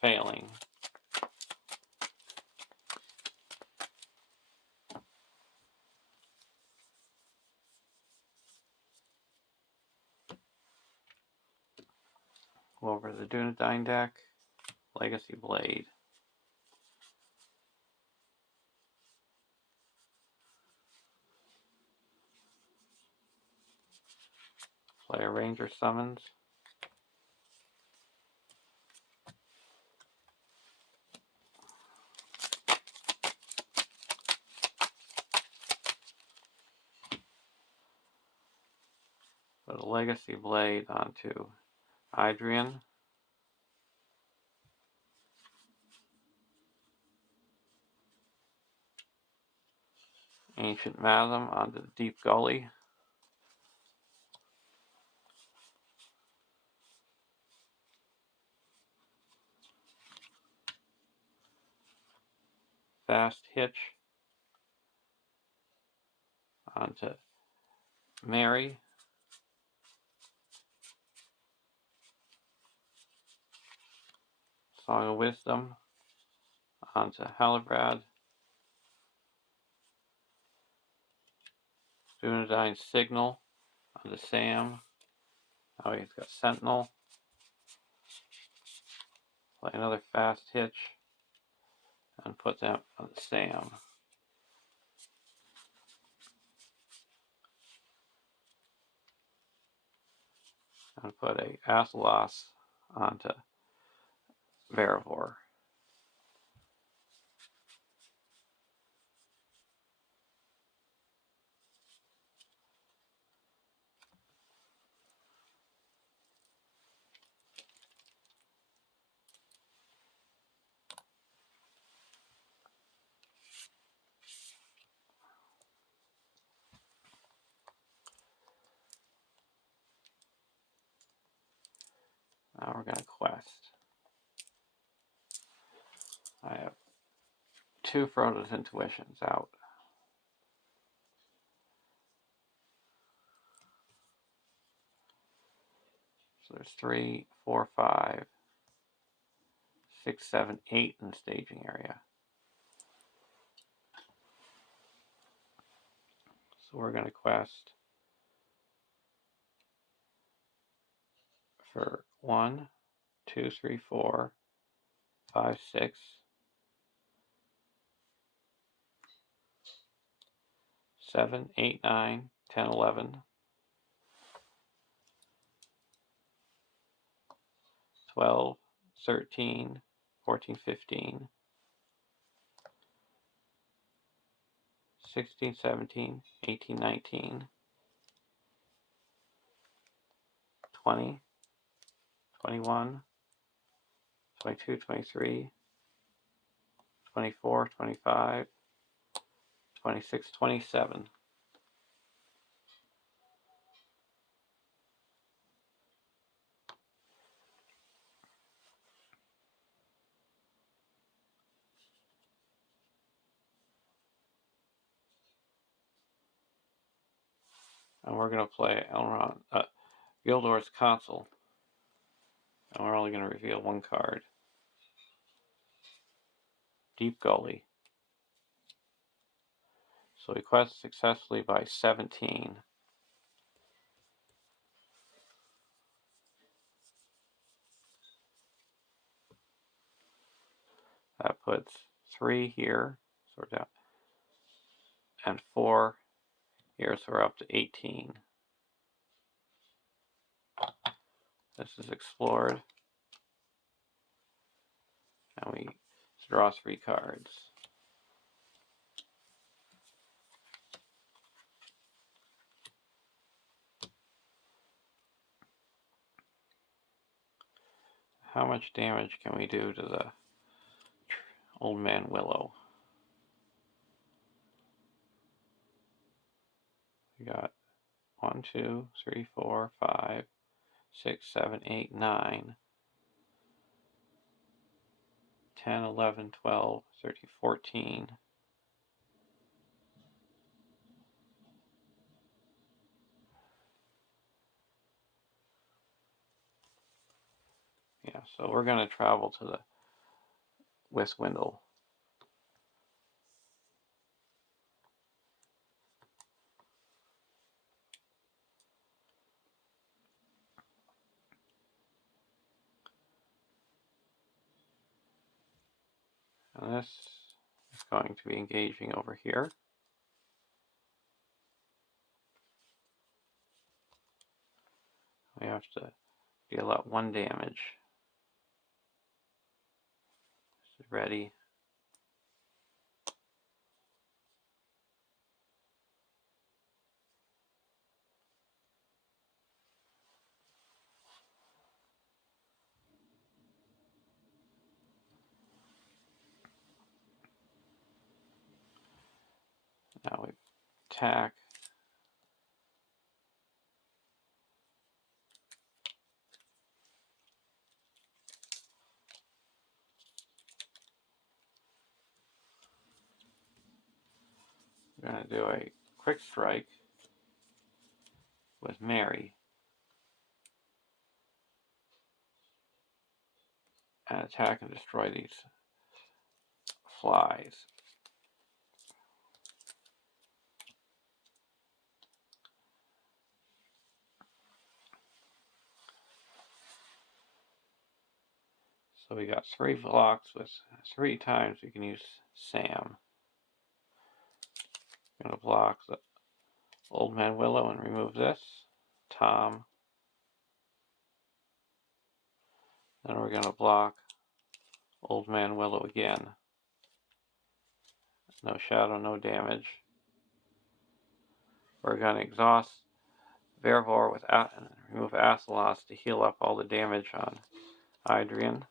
Failing. Go over the Dunedain deck. Legacy Blade. Play a Ranger Summons. Put a Legacy Blade onto Adrian. Ancient Matham onto the Deep Gully. Fast Hitch onto Mary. Song of Wisdom onto Halbrand. Dunedain Signal onto Sam. Now he's got Sentinel. Play another Fast Hitch and put that on Sam. And put a Athelos onto Veravor. 2 Frodo's intuitions out. So there's 3, 4, 5, 6, 7, 8 in the staging area. So we're going to quest for 1, 2, 3, 4, 5, 6, 7, 8, 9, 10, 11, 12, 13, 14, 15, 16, 17, 18, 19, 20, 21, 22, 23, 24, 25, 26, 27. And we're going to play Gildor's Consul. And we're only going to reveal 1 card. Deep Gully. So we quest successfully by 17. That puts 3 here, sort out, and 4 here, so we're up to 18. This is explored, and we draw 3 cards. How much damage can we do to the Old Man Willow? We got 1, 2, 3, 4, 5, 6, 7, 8, 9, 10, 11, 12, 13, 14. Yeah, so we're going to travel to the Wiswindle. And this is going to be engaging over here. We have to deal out 1 damage. This is ready. Now we attack. We're going to do a quick strike with Mary and attack and destroy these flies. So we got 3 blocks with 3 times we can use Sam. I'm going to block the Old Man Willow and remove this. Tom. Then we're going to block Old Man Willow again. No shadow, no damage. We're going to exhaust Vervor with and remove Astalos to heal up all the damage on Adrian.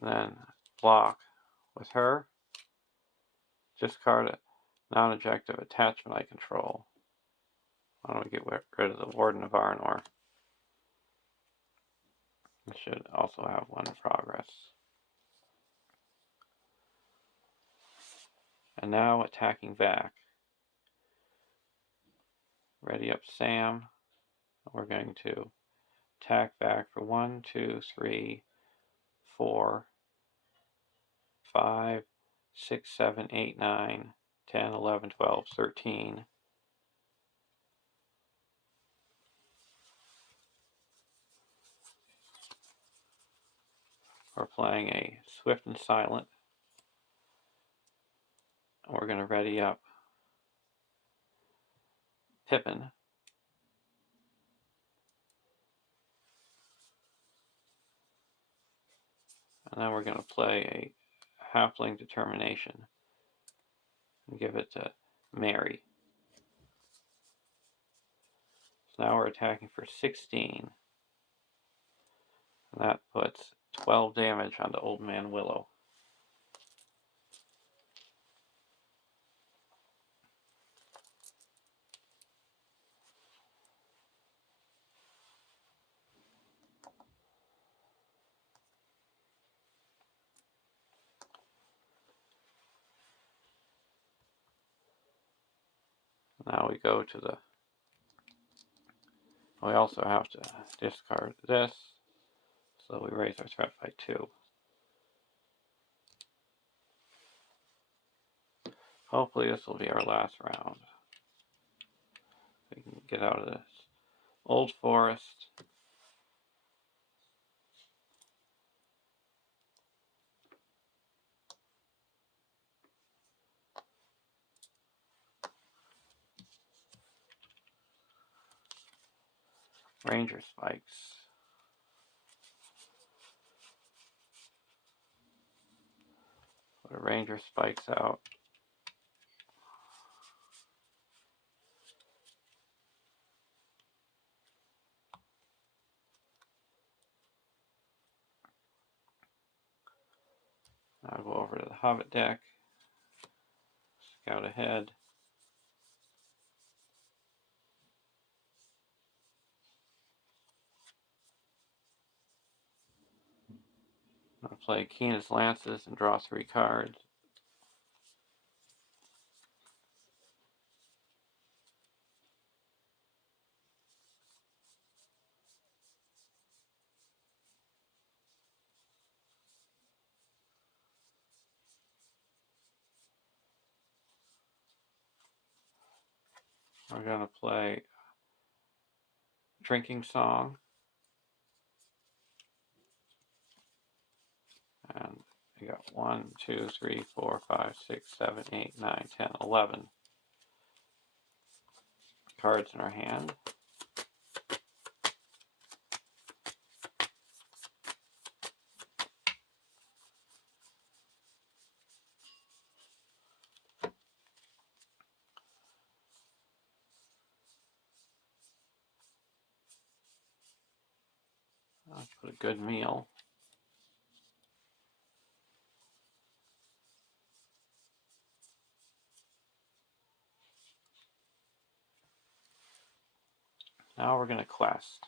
And then block with her. Discard a non-objective attachment I control. Why don't we get rid of the Warden of Arnor? We should also have one in progress. And now attacking back. Ready up, Sam. We're going to attack back for 1, 2, 3, 4, 5, 6, 7, 8, 9, 10, 11, 12, 13. We're playing a Swift and Silent. We're going to ready up Pippin. And then we're going to play a Halfling Determination and give it to Mary. So now we're attacking for 16. And that puts 12 damage on the Old Man Willow. Now we go to the... We also have to discard this, so we raise our threat by 2. Hopefully this will be our last round. We can get out of this old forest. Ranger spikes. Put a ranger spikes out. I'll go over to the Hobbit deck. Scout ahead. I'll play Keena's Lances and draw 3 cards. We're going to play Drinking Song. And we got 1, 2, 3, 4, 5, 6, 7, 8, 9, 10, 11 cards in our hand. I'll put a good meal. Now we're going to quest.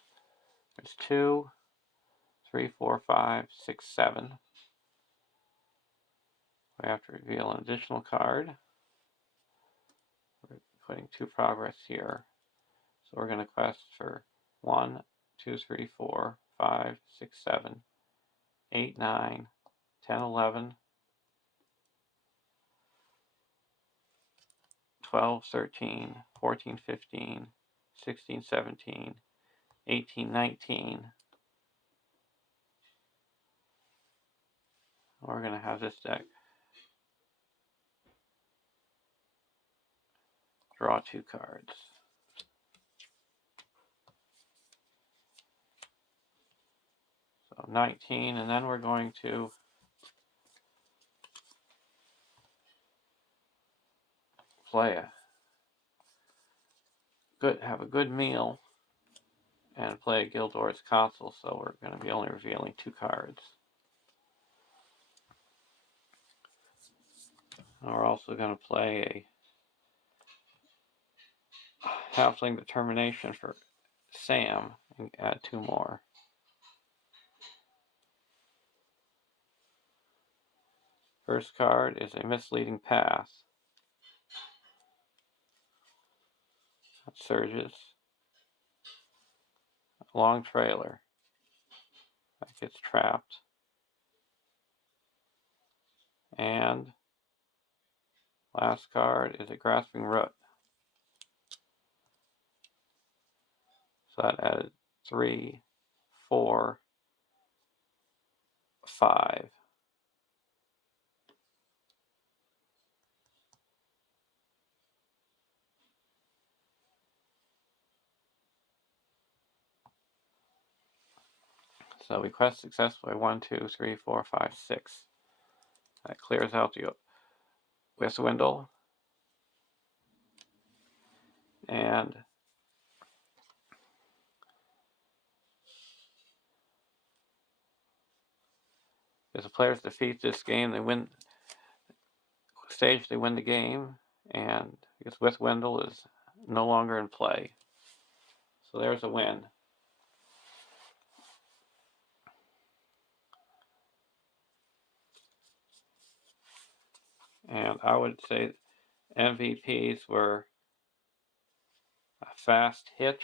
There's 2, 3, 4, 5, 6, 7. We have to reveal an additional card. We're putting 2 progress here. So we're going to quest for 1, 2, 3, 4, 5, 6, 7, 8, 9, 10, 11, 12, 13, 14, 15, 16, 17, 18, 19. We're going to have this deck draw 2 cards. So 19, and then we're going to have a good meal and play Gildor's Consul, so we're going to be only revealing 2 cards. And we're also going to play a Halfling Determination for Sam and add 2 more. First card is a misleading path. That surges. A long trailer. That gets trapped. And last card is a grasping root. So that added 3, 4, 5. So we quest successfully 1, 2, 3, 4, 5, 6. That clears out the Windle. And if the players defeat this game, they win stage, they win the game, and because Windle is no longer in play. So there's a win. And I would say MVPs were a Fast Hitch,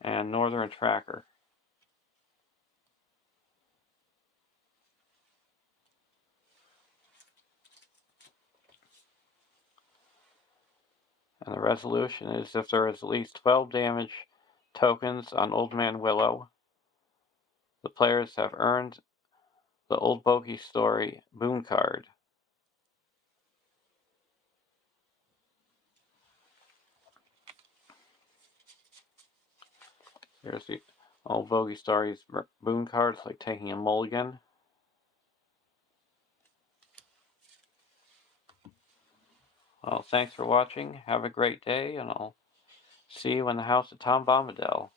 and Northern Tracker. And the resolution is if there is at least 12 damage tokens on Old Man Willow, the players have earned the Old Bogey Story boon card. There's the Old Bogey Story's boon card. It's like taking a mulligan. Well, thanks for watching. Have a great day, and I'll see you in the house of Tom Bombadil.